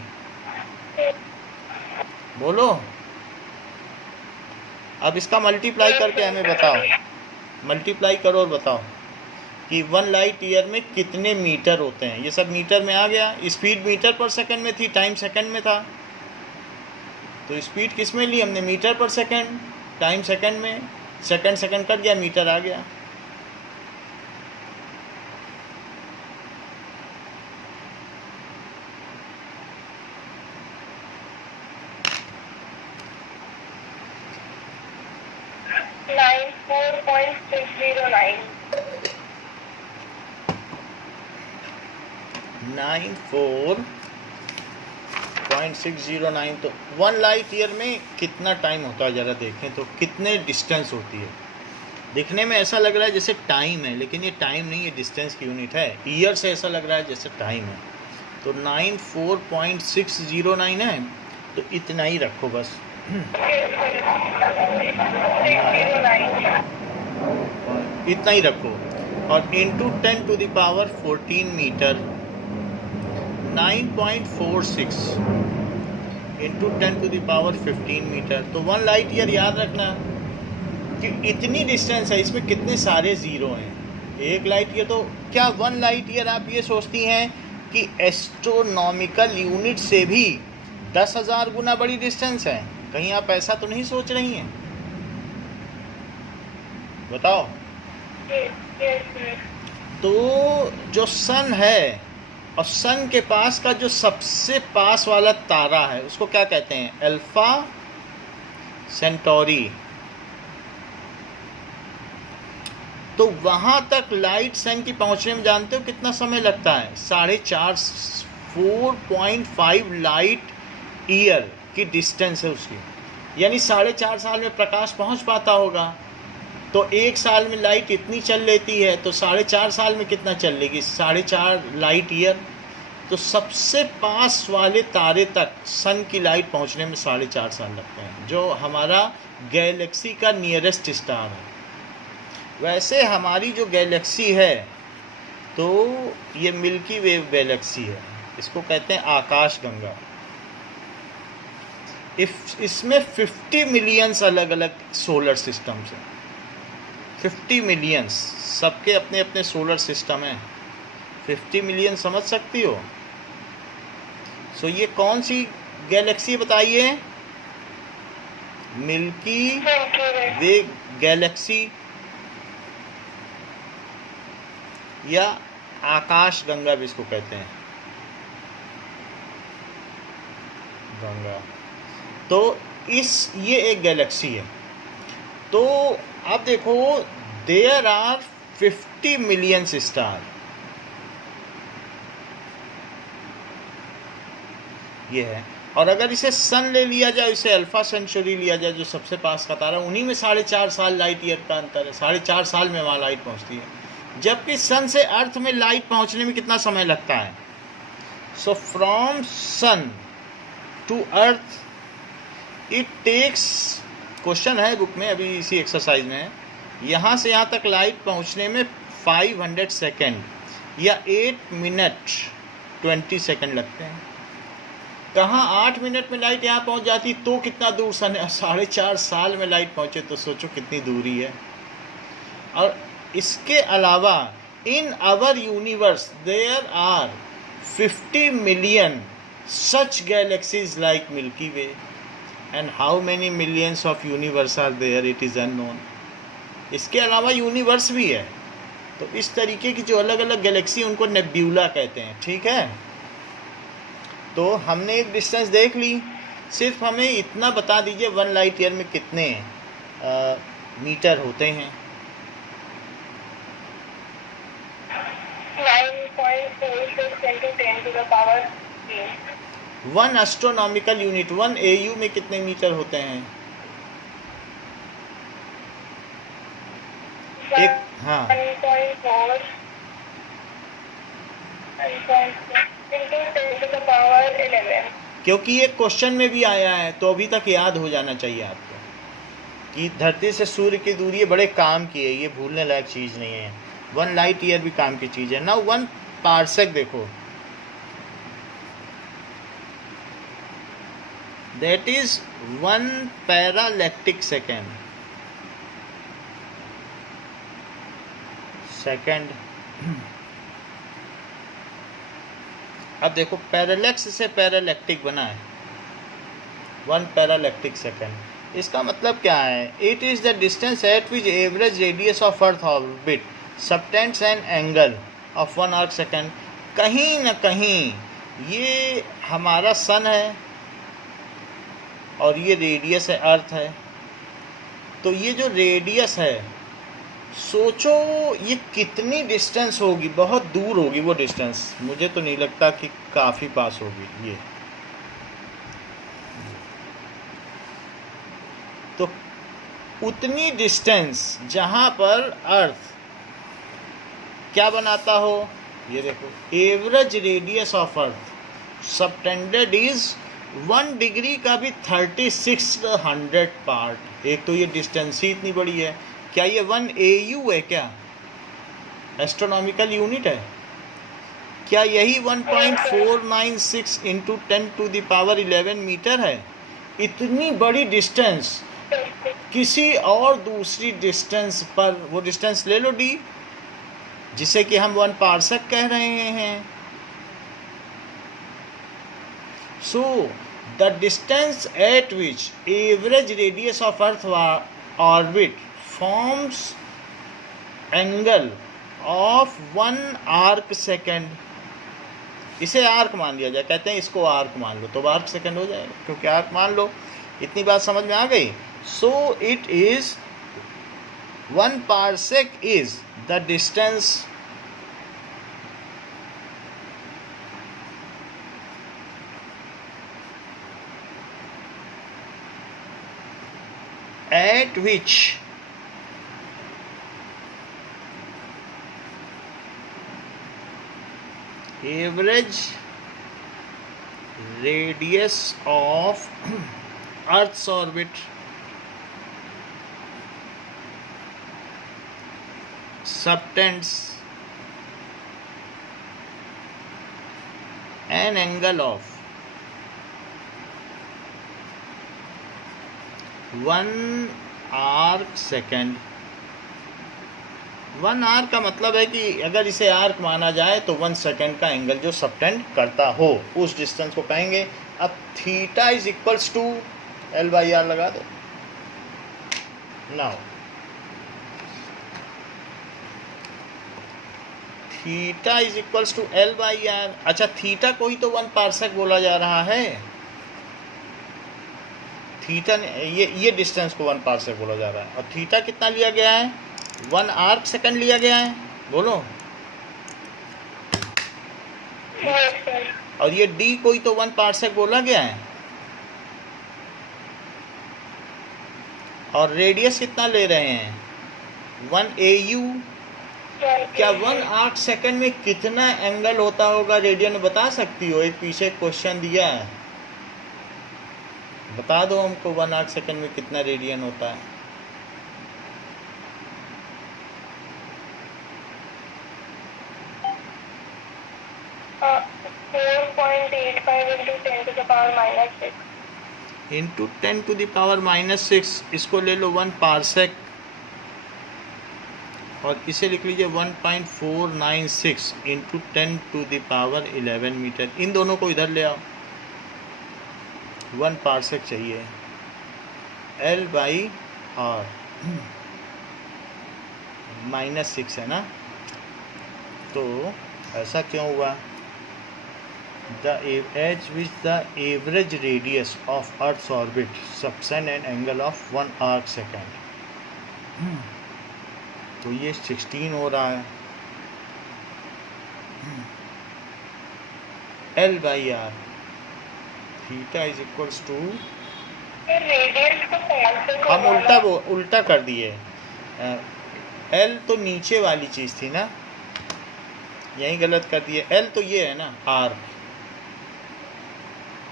बोलो। अब इसका मल्टीप्लाई करके हमें बताओ, मल्टीप्लाई करो और बताओ कि 1 लाइट ईयर में कितने मीटर होते हैं। ये सब मीटर में आ गया। स्पीड मीटर पर सेकंड में थी, टाइम सेकंड में था, तो स्पीड किस में ली हमने? Metre per second, time second में, सेकंड सेकंड कट गया, मीटर आ गया। नाइन 4.609। तो 1 लाइट ईयर में कितना टाइम होता है ज़रा देखें तो, कितने डिस्टेंस होती है। दिखने में ऐसा लग रहा है जैसे टाइम है, लेकिन ये टाइम नहीं, ये डिस्टेंस की यूनिट है। ईयर से ऐसा लग रहा है जैसे टाइम है। तो 94.609 है, तो इतना ही रखो बस। इतना ही रखो। और into 10 to the power 14 metre, 9.46 into 10 to the power 15 metre. तो 1 लाइट ईयर याद रखना कि इतनी डिस्टेंस है, इसमें कितने सारे ज़ीरो हैं। 1 लाइट ईयर, तो क्या 1 लाइट ईयर आप ये सोचती हैं कि एस्ट्रोनॉमिकल यूनिट से भी 10,000 गुना बड़ी डिस्टेंस है? कहीं आप ऐसा तो नहीं सोच रही हैं? बताओ। तो जो सन है और सन के पास का जो सबसे पास वाला तारा है उसको क्या कहते हैं? Alpha Centauri. तो वहां तक लाइट सन की पहुंचने में जानते हो कितना समय लगता है? 4.5 लाइट ईयर की डिस्टेंस है उसकी, यानी 4.5 साल में प्रकाश पहुंच पाता होगा। तो 1 साल में लाइट इतनी चल लेती है, तो 4.5 साल में कितना चल लेगी? 4.5 लाइट ईयर। तो सबसे पास वाले तारे तक सन की लाइट पहुंचने में 4.5 साल लगते हैं, जो हमारा गैलेक्सी का नियरेस्ट स्टार है। वैसे हमारी जो गैलेक्सी है तो ये मिल्की वे गैलेक्सी है, इसको कहते हैं आकाश गंगा। इसमें 50 मिलियंस अलग अलग सोलर सिस्टम्स हैं। 50 मिलियंस, सबके अपने अपने सोलर सिस्टम हैं। 50 मिलियन समझ सकती हो? सो ये कौन सी गैलेक्सी बताइए? मिल्की वे गैलेक्सी या आकाश गंगा भी इसको कहते हैं, गंगा। तो ये एक गैलेक्सी है। तो आप देखो, देयर आर 50 मिलियन स्टार। ये है। और अगर इसे सन ले लिया जाए, इसे अल्फा सेंचुरी लिया जाए जो सबसे पास का तारा, उन्हीं में 4.5 साल लाइट ईयर का अंतर है। 4.5 साल में वहाँ लाइट पहुँचती है, जबकि सन से अर्थ में लाइट पहुँचने में कितना समय लगता है? So from sun to earth it takes, question है बुक में, अभी इसी एक्सरसाइज में है, यहाँ से यहाँ तक लाइट पहुँचने में 500 सेकेंड या 8 मिनट 20 सेकेंड लगते हैं। कहाँ 8 मिनट में लाइट यहाँ पहुँच जाती तो कितना दूर सन है, 4.5 साल में लाइट पहुँचे तो सोचो कितनी दूरी है। और इसके अलावा in our universe there are 50 million such galaxies like Milky Way, and how many millions of universe are there it is unknown. इसके अलावा यूनिवर्स भी है, तो इस तरीके की जो अलग अलग गैलेक्सी उनको नेब्यूला कहते हैं, ठीक है। तो हमने एक डिस्टेंस देख ली, सिर्फ हमें इतना बता दीजिए 1 लाइट ईयर में कितने मीटर होते हैं? 9.46 into 10 to the power 3. 1 astronomical unit 1 AU में कितने मीटर होते हैं? एक, हाँ, 1.4 into 10 to the power 11. क्योंकि ये क्वेश्चन में भी आया है तो अभी तक याद हो जाना चाहिए आपको कि धरती से सूर्य की दूरी बड़े काम की है, ये भूलने लायक चीज़ नहीं है। 1 लाइट ईयर भी काम की चीज़ है ना। 1 पार्सेक देखो, दैट इज 1 पैरालैक्टिक सेकेंड। अब देखो पैरालैक्स से पैरालैक्टिक बना है, 1 पैरालैक्टिक सेकेंड। इसका मतलब क्या है? It is the distance eight which average radius of earth orbit subtends an angle of 1 arc second. कहीं ना कहीं ये हमारा सन है और ये रेडियस है, अर्थ है। तो ये जो रेडियस है, सोचो ये कितनी डिस्टेंस होगी, बहुत दूर होगी वो डिस्टेंस। मुझे तो नहीं लगता कि काफ़ी पास होगी ये। तो उतनी डिस्टेंस जहाँ पर अर्थ क्या बनाता हो, ये देखो, average radius of earth subtended is 1 degree का भी 3600 पार्ट। एक तो ये डिस्टेंस ही इतनी बड़ी है। क्या ये 1 AU है? क्या एस्ट्रोनॉमिकल यूनिट है? क्या यही 1.496 into 10 to the power 11 metre है? इतनी बड़ी डिस्टेंस किसी और दूसरी डिस्टेंस पर, वो डिस्टेंस ले लो D, जिसे कि हम 1 पार्सेक कह रहे हैं। So the distance eight which average radius of earth orbit forms angle of 1 arc second, इसे आर्क मान लिया जाए, कहते हैं इसको आर्क मान लो तो आर्क सेकंड हो जाएगा, क्योंकि आर्क मान लो। इतनी बात समझ में आ गई? So it is 1 parsec is the distance at which average radius of Earth's orbit subtends an angle of 1 arc second. 1 arc का मतलब है कि अगर इसे आर्क माना जाए तो 1 सेकेंड का एंगल जो सबटेंड करता हो उस डिस्टेंस को कहेंगे। अब theta is equals to L/R लगा दो। Now theta is equals to L/R। अच्छा, थीटा को ही तो 1 पार्सेक बोला जा रहा है। थीटा ये डिस्टेंस को 1 पार्सेक बोला जा रहा है, और थीटा कितना लिया गया है? 1 आर्क सेकंड लिया गया है। बोलो। और ये D को ही तो 1 पार्सेक बोला गया है। और रेडियस कितना ले रहे हैं 1 AU। क्या 1 आर्क सेकंड में कितना एंगल होता होगा रेडियन में बता सकती हो? एक पीछे क्वेश्चन दिया है, बता दो हमको 1 आर्क सेकंड में कितना रेडियन होता है। इंटू 10 टू द पावर -6, इसको ले लो 1 पार्सेक और इसे लिख लीजिए 1.496 into 10 to the power 11 metre. इन दोनों को इधर ले आओ, 1 पार्सेक चाहिए, L/R -6 है ना, तो ऐसा क्यों हुआ? The h which the average radius of Earth's orbit subtend an angle of 1 arc second। तो ये 16 हो रहा है, L/R theta is equals to, हम उल्टा कर दिए। L तो नीचे वाली चीज़ थी ना, यही गलत कर दिए। L तो ये है ना R,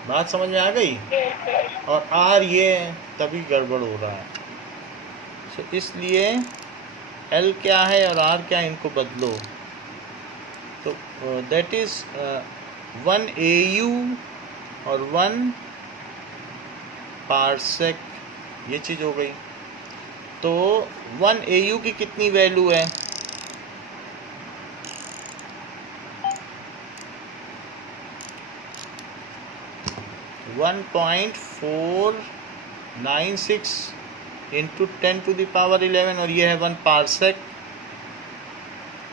बात समझ में आ गई, और R ये है, तभी गड़बड़ हो रहा है। तो इसलिए L क्या है और R क्या है, इनको बदलो। तो दैट इज 1 AU और 1 पार्सेक, ये चीज़ हो गई। तो 1 AU की कितनी वैल्यू है? 1.496 इंटू 10 टू द पावर 11 और ये है 1 पार्सेक।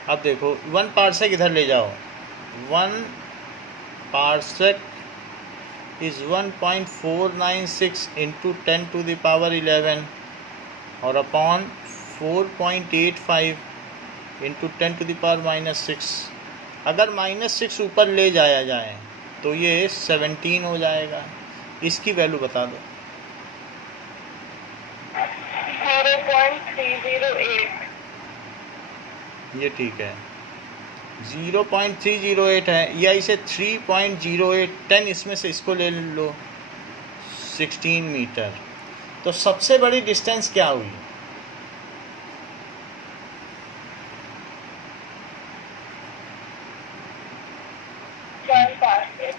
अब देखो 1 पार्सेक इधर ले जाओ, 1 parsec is 1.496 into 10 to the power 11 और upon 4.85 into 10 to the power -6। अगर -6 ऊपर ले जाया जाए तो ये 17 हो जाएगा। इसकी वैल्यू बता दो। 0.308। ये ठीक है, 0.308 है, या इसे 3.08 10 इसमें से इसको ले लो 16 मीटर। तो सबसे बड़ी डिस्टेंस क्या हुई?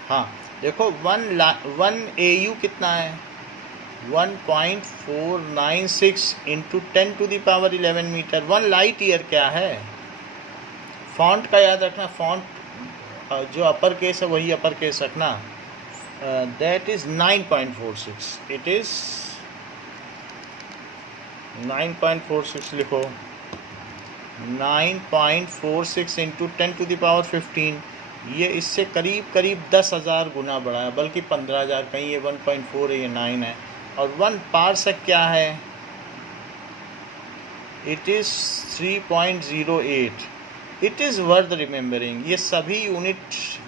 हाँ देखो 1 AU कितना है, 1.496 into 10 to the power 11 metre. 1 light year क्या है? फॉन्ट का याद रखना, फॉन्ट जो अपर केस है वही अपर केस रखना। दैट इज 9.46, इट इज 9.46 लिखो। 9.46 इंटू 10 टू द पावर 15, ये इससे करीब 10,000 गुना बड़ा है, बल्कि 15,000, कहीं ये 1.4 है, ये 9 है। और 1 पार्सेक क्या है? It is 3.08। It is worth remembering, ये सभी यूनिट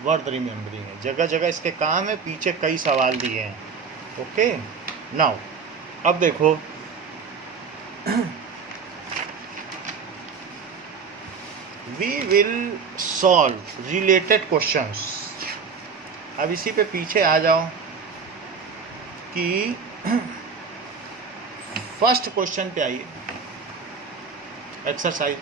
वर्थ रिमेंबरिंग है, जगह जगह इसके काम है, पीछे कई सवाल दिए हैं। ओके नाउ अब देखो we will solve related questions। अब इसी पे पीछे आ जाओ कि फर्स्ट क्वेश्चन पे आइए। Exercise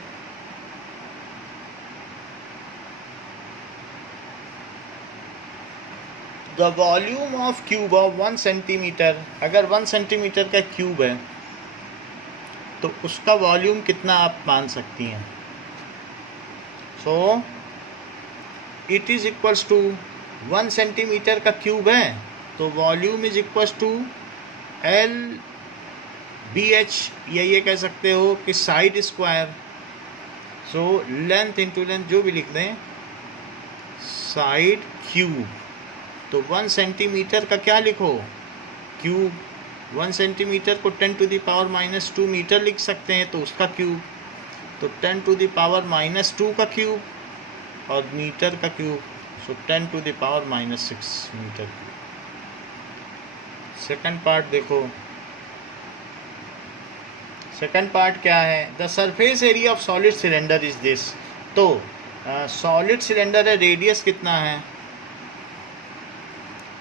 the volume of cube of 1 centimetre. अगर 1 सेंटीमीटर का क्यूब है तो उसका वॉल्यूम कितना आप मान सकती हैं? So it is equals to 1 centimetre का क्यूब है तो volume is equals to LBH, या ये कह सकते हो कि side square. So length into length जो भी लिख दें, साइड क्यूब। तो 1 सेंटीमीटर का क्या लिखो? क्यूब। 1 सेंटीमीटर को 10 टू द पावर -2 मीटर लिख सकते हैं, तो उसका क्यूब। तो 10 टू द पावर -2 का क्यूब और मीटर का cube, so 10 to the power -6 metre cube. Second part देखो, सेकंड पार्ट क्या है? The surface area of solid cylinder is this. तो सॉलिड सिलेंडर है, रेडियस कितना है?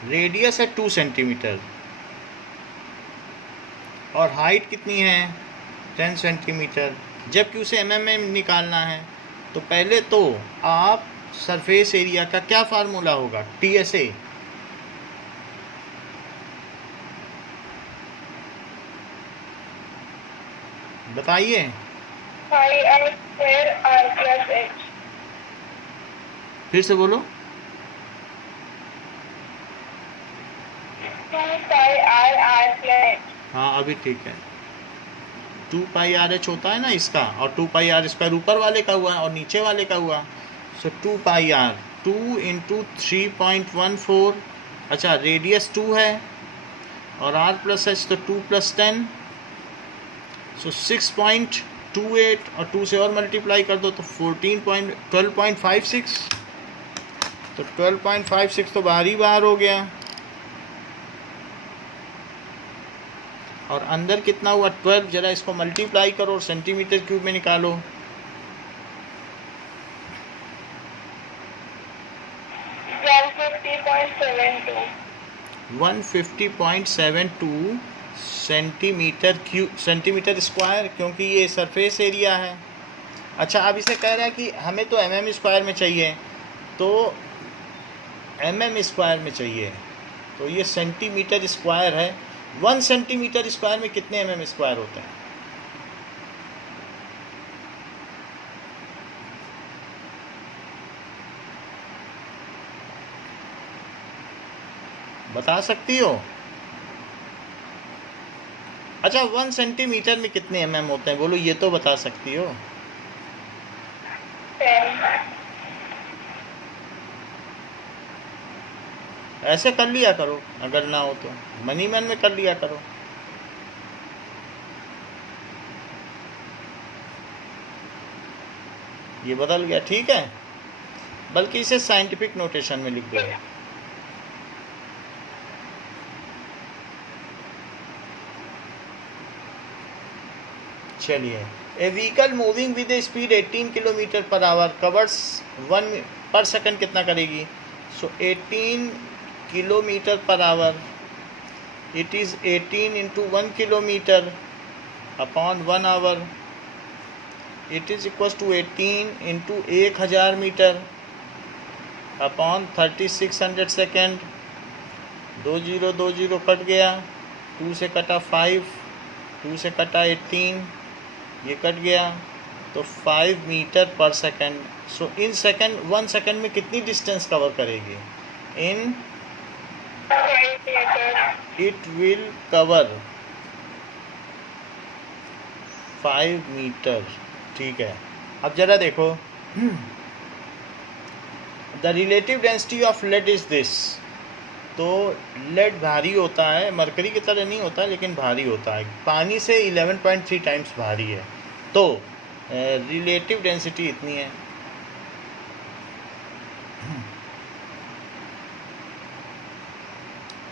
रेडियस है 2 सेंटीमीटर और हाइट कितनी है? 10 सेंटीमीटर। जबकि उसे mm में निकालना है तो पहले तो आप सरफेस एरिया का क्या फार्मूला होगा? TSA। बताइए। Pi R square R plus H. फिर से बोलो। 2 पाई आर प्लस एच। हाँ अभी ठीक है। 2 पाई आर एच होता है ना इसका, और 2 पाई आर स्क्वायर ऊपर वाले का हुआ और नीचे वाले का हुआ। सो 2 पाई आर 2 इंटू 3.14। अच्छा रेडियस 2 है और आर प्लस एच तो 2 प्लस 10, सो 6.28 और 2 से और मल्टीप्लाई कर दो तो 12.56। तो 12.56 तो बाहर ही बाहर हो गया। और अंदर कितना हुआ? 12। जरा इसको मल्टीप्लाई करो और सेंटीमीटर क्यूब में निकालो। 150.72 सेंटीमीटर स्क्वायर, क्योंकि ये सरफेस एरिया है। अच्छा अब इसे कह रहा है कि हमें तो mm स्क्वायर में चाहिए, तो mm स्क्वायर में चाहिए, तो ये सेंटीमीटर स्क्वायर है। 1 सेंटीमीटर स्क्वायर में कितने mm स्क्वायर होते हैं? बता सकती हो? अच्छा 1 सेंटीमीटर में कितने mm होते हैं? बोलो, ये तो बता सकती हो। 10। ऐसे कर लिया करो, अगर ना हो तो मनी मैन में कर लिया करो। ये बदल गया, ठीक है, बल्कि इसे साइंटिफिक नोटेशन में लिख दो। चलिए, a vehicle moving with a speed 18 kilometre per hour covers 1 per second कितना करेगी? So 18 kilometre per hour, it is 18 into 1 kilometre upon 1 hour, it is equal to 18 into 1000 metre upon 3600 second. 20 कट गया, 2 से कटा 5, 2 से कटा 18, ये कट गया, तो 5 metre per second. So in second 1 second में कितनी डिस्टेंस कवर करेगी? In it will cover 5 metre. ठीक है, अब जरा देखो, the relative density of lead is this. तो लेड भारी होता है, मरकरी की तरह नहीं होता लेकिन भारी होता है, पानी से 11.3 टाइम्स भारी है। तो रिलेटिव डेंसिटी इतनी है।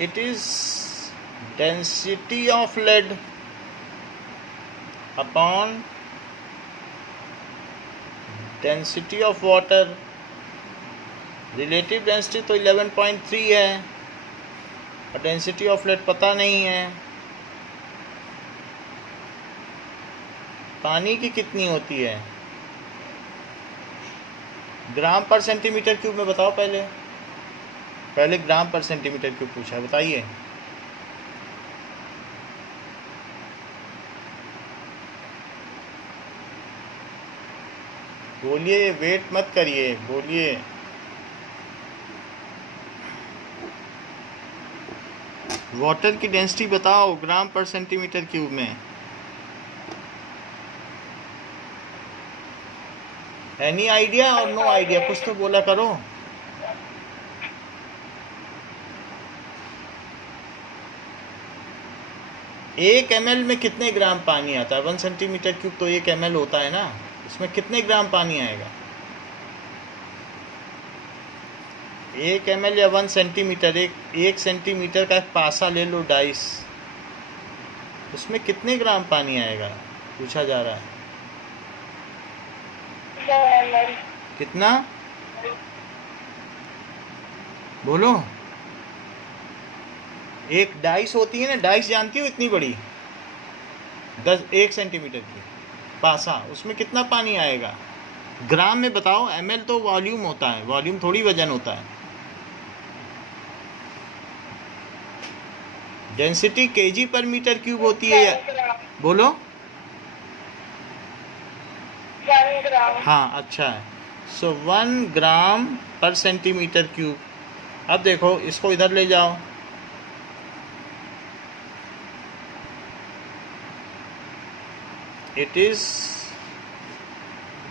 It is density of lead upon density of water. Relative density तो 11.3 है और डेंसिटी ऑफ लेड पता नहीं है। पानी की कितनी होती है? ग्राम पर सेंटीमीटर क्यूब में बताओ। पहले ग्राम पर सेंटीमीटर क्यूब पूछा है, बताइए। बोलिए, वेट मत करिए, बोलिए। वाटर की डेंसिटी बताओ ग्राम पर सेंटीमीटर क्यूब में। एनी आइडिया और नो आइडिया? कुछ तो बोला करो। एक ml में कितने ग्राम पानी आता है? 1 सेंटीमीटर क्यूब तो 1 ml होता है ना, इसमें कितने ग्राम पानी आएगा? 1 ml या 1 सेंटीमीटर, एक सेंटीमीटर का एक पासा ले लो, डाइस, उसमें कितने ग्राम पानी आएगा? पूछा जा रहा है। 1 ml. कितना? बोलो। एक डाइस होती है ना, डाइस जानती हो, इतनी बड़ी, 1 सेंटीमीटर की पासा, उसमें कितना पानी आएगा? ग्राम में बताओ, ml तो वॉल्यूम होता है, वॉल्यूम थोड़ी वजन होता है। डेंसिटी kg पर मीटर क्यूब होती है। 1 gram. बोलो। 1 gram. हाँ, अच्छा है। सो 1 ग्राम पर सेंटीमीटर क्यूब। अब देखो, इसको इधर ले जाओ। It is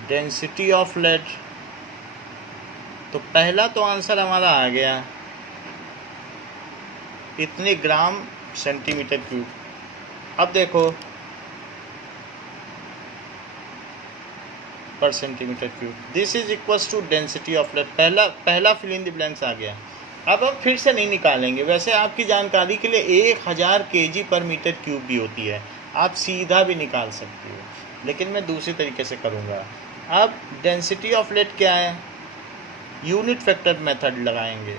density of lead. तो पहला तो आंसर हमारा आ गया, इतने ग्राम सेंटीमीटर क्यूब। अब देखो, per centimetre cube, this is equals to density of lead. पहला फिल इन द ब्लैंक्स आ गया। अब हम फिर से नहीं निकालेंगे, वैसे आपकी जानकारी के लिए 1000 kg पर मीटर क्यूब भी होती है, आप सीधा भी निकाल सकते हो, लेकिन मैं दूसरे तरीके से करूँगा। अब डेंसिटी ऑफ लेड क्या है? यूनिट फैक्टर मेथड लगाएंगे।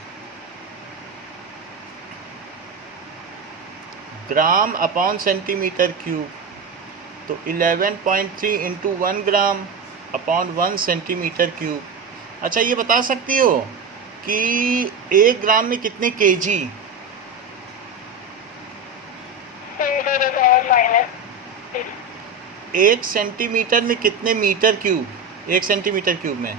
ग्राम अपॉन सेंटीमीटर क्यूब, तो 11.3 इंटू 1 ग्राम अपॉन 1 सेंटीमीटर क्यूब। अच्छा, ये बता सकती हो कि 1 ग्राम में कितने KG? 10 to the power minus 6. 1 centimetre में कितने मीटर क्यूब? 1 सेंटीमीटर क्यूब में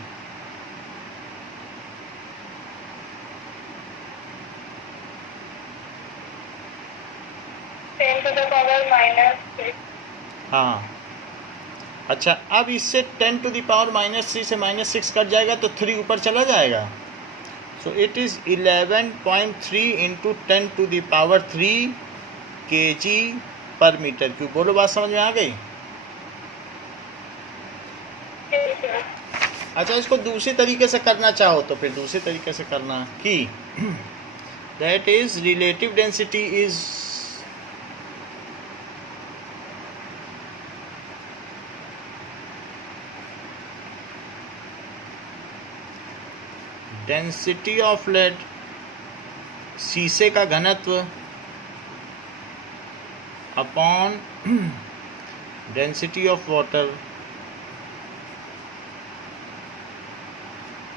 10 to the power minus 6. हाँ। अच्छा, अब इससे 10 to the power -3 से -6 कट जाएगा तो 3 ऊपर चला जाएगा। सो it is 11.3 into 10 to the power 3 kg पर मीटर क्यूब। बोलो, बात समझ में आ गई? Yes, sir. अच्छा, इसको दूसरे तरीके से करना चाहो तो फिर दूसरे तरीके से करना कि that is relative density is density of lead, शीशे का घनत्व अपॉन डेंसिटी ऑफ वाटर।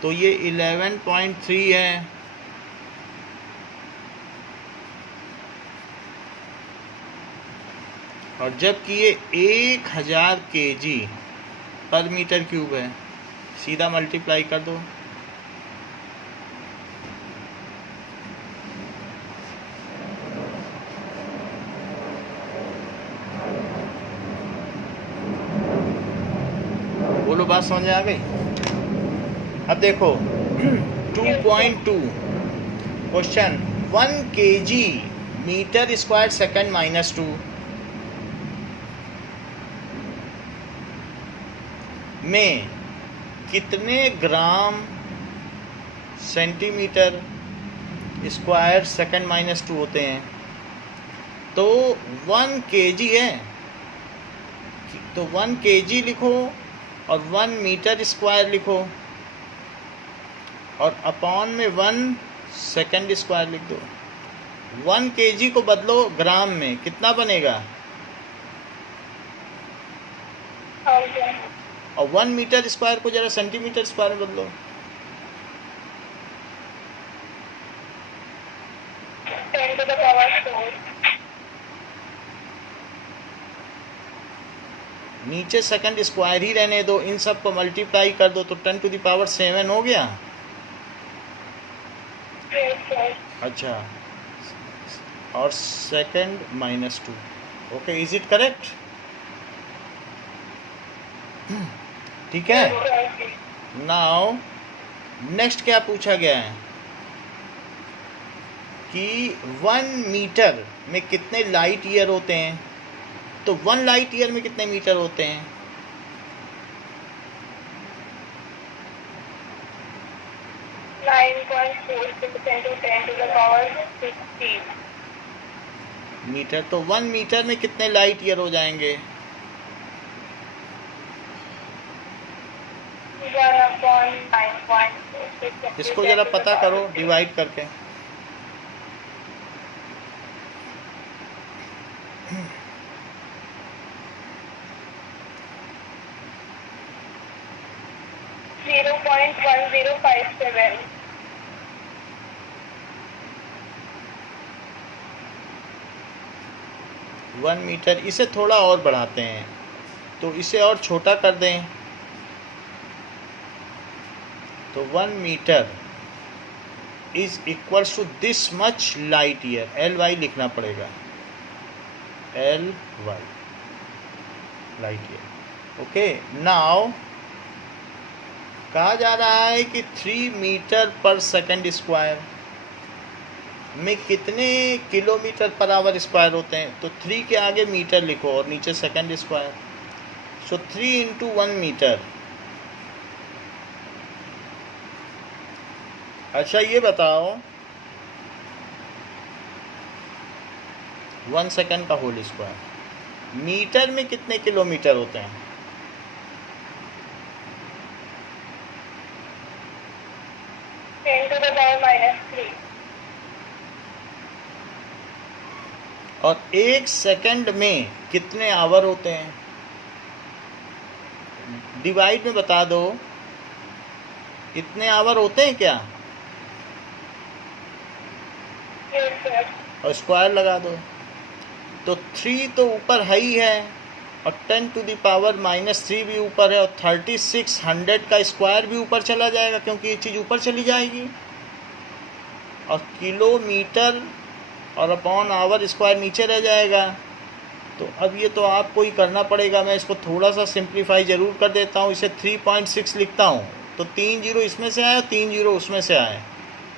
तो ये 11.3 है, और जबकि ये 1000 kg पर मीटर क्यूब है। सीधा मल्टीप्लाई कर दो। बोलो, बात समझ में आ गई? अब देखो 2.2 question, 1 kg metre square second -2 में कितने ग्राम सेंटीमीटर स्क्वायर सेकंड -2 होते हैं? तो 1 kg है, तो 1 kg लिखो और 1 मीटर स्क्वायर लिखो, और अपॉन में 1 सेकंड स्क्वायर लिख दो। 1 kg को बदलो ग्राम में, कितना बनेगा? 1000. और 1 मीटर स्क्वायर को जरा सेंटीमीटर स्क्वायर में बदलो। 10 to the power 4. नीचे सेकंड स्क्वायर ही रहने दो, इन सब को मल्टीप्लाई कर दो तो 10 to the power 7 हो गया। Yes, sir. अच्छा, और second -2। Okay, is it correct? ठीक है। Yes, sir. नाउ नेक्स्ट क्या पूछा गया है कि 1 मीटर में कितने लाइट ईयर होते हैं? तो 1 लाइट ईयर में कितने मीटर होते हैं? into 10 to the power 16. Metre, तो 1 मीटर में कितने लाइट ईयर हो जाएंगे? 19.46 इसको ज़रा पता करो डिवाइड करके। Zero point 1057. 1 मीटर। इसे थोड़ा और बढ़ाते हैं, तो इसे और छोटा कर दें, तो 1 metre is equals to this much light year. L Y लिखना पड़ेगा, L Y light year. Okay, now कहा जा रहा है कि 3 मीटर पर सेकंड स्क्वायर में कितने किलोमीटर पर आवर स्क्वायर होते हैं। तो 3 के आगे मीटर लिखो और नीचे सेकंड स्क्वायर। सो 3 इंटू 1 मीटर। अच्छा ये बताओ 1 सेकंड का होल स्क्वायर मीटर में कितने किलोमीटर होते हैं। 10 to the power minus 3. और 1 सेकंड में कितने आवर होते हैं। डिवाइड में बता दो, इतने आवर होते हैं क्या, Yes, sir. और स्क्वायर लगा दो। तो 3 तो ऊपर है ही है, और 10 टू द पावर माइनस 3 भी ऊपर है, और 3600 का स्क्वायर भी ऊपर चला जाएगा, क्योंकि ये चीज़ ऊपर चली जाएगी। और किलोमीटर और अपॉन आवर स्क्वायर नीचे रह जाएगा। तो अब ये तो आपको ही करना पड़ेगा। मैं इसको थोड़ा सा सिंप्लीफाई ज़रूर कर देता हूँ। इसे 3.6 लिखता हूँ, तो 3 जीरो इसमें से आए और 3 जीरो उसमें से आए,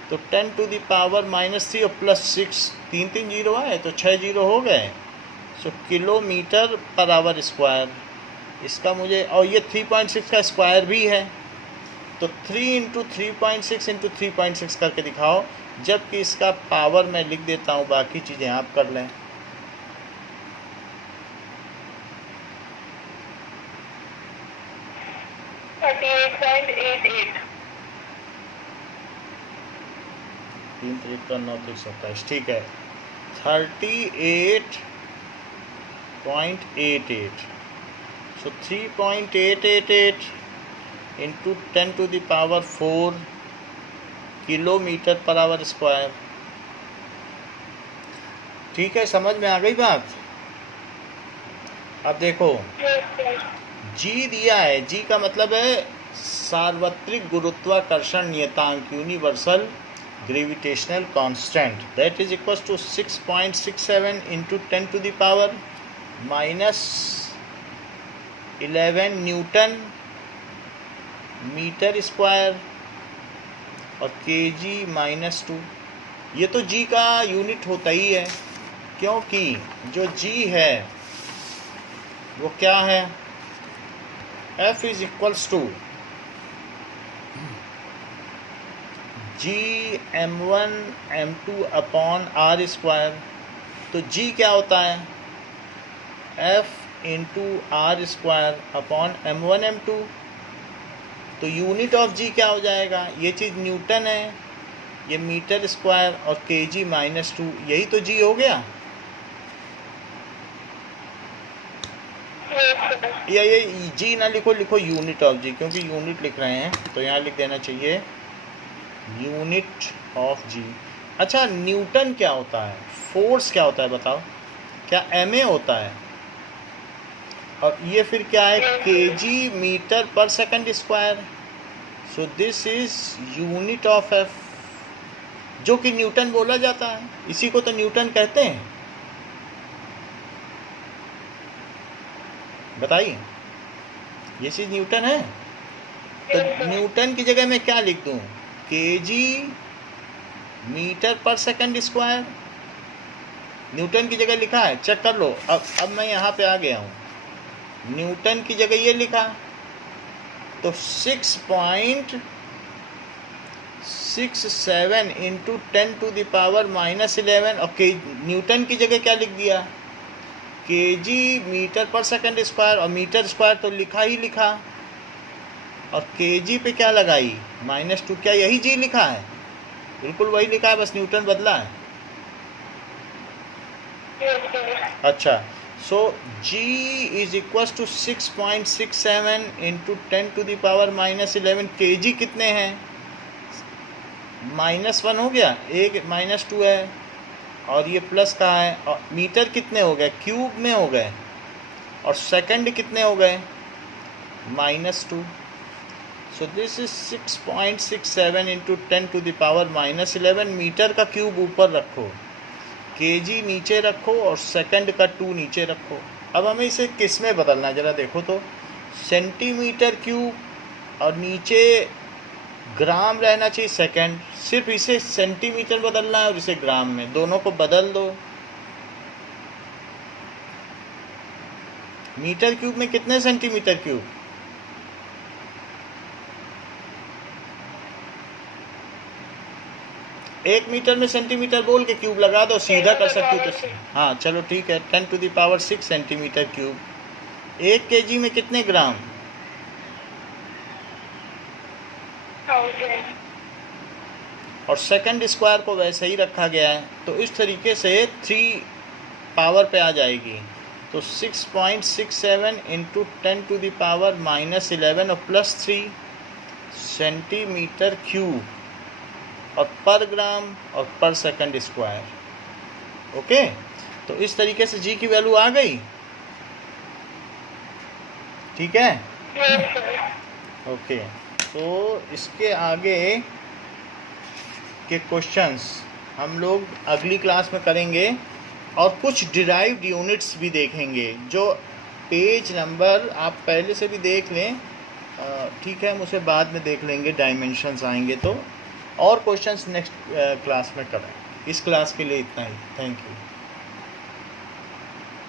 तो 10 टू द पावर माइनस 3 और प्लस 6, 3 जीरो आए तो 6 जीरो हो गए। सो किलोमीटर पर आवर स्क्वायर इसका मुझे, और ये 3.6 का स्क्वायर भी है, तो 3 इंटू 3.6 इंटू 3.6 करके दिखाओ। जबकि इसका पावर मैं लिख देता हूँ, बाकी चीज़ें आप कर लें। तीन 9 ठीक है, 38.88। So 3.888 into 10 to the power 4 kilometre per hour square. ठीक है, समझ में आ गई बात। अब देखो जी दिया है, जी का मतलब है सार्वत्रिक गुरुत्वाकर्षण नियतांक, universal gravitational constant, that is equal to 6.67 into 10 to the power minus 11 newton metre square और केजी माइनस 2। ये तो जी का यूनिट होता ही है, क्योंकि जो जी है वो क्या है, F is equals to G m1 m2 upon r square. तो जी क्या होता है, F into r square upon m1 m2। तो यूनिट ऑफ जी क्या हो जाएगा, ये चीज़ न्यूटन है, ये मीटर स्क्वायर और केजी माइनस 2, यही तो जी हो गया। ये जी ना लिखो, लिखो यूनिट ऑफ जी, क्योंकि यूनिट लिख रहे हैं तो यहाँ लिख देना चाहिए यूनिट ऑफ जी। अच्छा, न्यूटन क्या होता है, फोर्स क्या होता है बताओ, क्या एमए होता है, और ये फिर क्या है, KG metre per second square. So this is unit of F, जो कि न्यूटन बोला जाता है, इसी को तो न्यूटन कहते हैं। बताइए, ये चीज़ न्यूटन है। तो न्यूटन की जगह मैं क्या लिख दूं, KG metre per second square. Newton की जगह लिखा है, चेक कर लो। अब मैं यहाँ पे आ गया हूँ, न्यूटन की जगह ये लिखा, तो 6.67 into 10 to the power minus 11, और न्यूटन की जगह क्या लिख दिया, kg metre per second square, और मीटर स्क्वायर तो लिखा ही लिखा। और kg पे क्या लगाई, -2। क्या यही g लिखा है? बिल्कुल वही लिखा है, बस न्यूटन बदला है। Yes, sir. अच्छा, so g is equal to 6.67 into 10⁻11 kg कितने हैं? -1 हो गया, एक -2 है और ये प्लस का है। और मीटर कितने हो गए? क्यूब में हो गए। और सेकंड कितने हो गए? -2। So this is 6.67 into 10⁻11 metre का क्यूब ऊपर रखो, kg नीचे रखो और सेकंड का 2 नीचे रखो। अब हमें इसे किस में बदलना है ज़रा देखो तो, सेंटीमीटर क्यूब और नीचे ग्राम रहना चाहिए सेकंड, सिर्फ इसे सेंटीमीटर बदलना है और इसे ग्राम में, दोनों को बदल दो। मीटर क्यूब में कितने सेंटीमीटर क्यूब? एक मीटर में सेंटीमीटर बोल के क्यूब लगा दो, सीधा कर सकती हो तो। हाँ चलो ठीक है, 10⁻6 सेंटीमीटर क्यूब। 1 kg में कितने ग्राम? 1000. और सेकंड स्क्वायर को वैसे ही रखा गया है, तो इस तरीके से 3 पावर पे आ जाएगी। तो 6.67 इंटू 10⁻11 और +3 सेंटीमीटर क्यूब और पर ग्राम और पर सेकंड स्क्वायर। ओके, तो इस तरीके से जी की वैल्यू आ गई। ठीक है, Yes, sir. ओके। तो इसके आगे के क्वेश्चंस हम लोग अगली क्लास में करेंगे और कुछ डिराइव्ड यूनिट्स भी देखेंगे, जो पेज नंबर आप पहले से भी देख लें, ठीक है, हम उसे बाद में देख लेंगे, डायमेंशंस आएंगे तो। और क्वेश्चंस नेक्स्ट क्लास में करें। इस क्लास के लिए इतना ही, थैंक यू।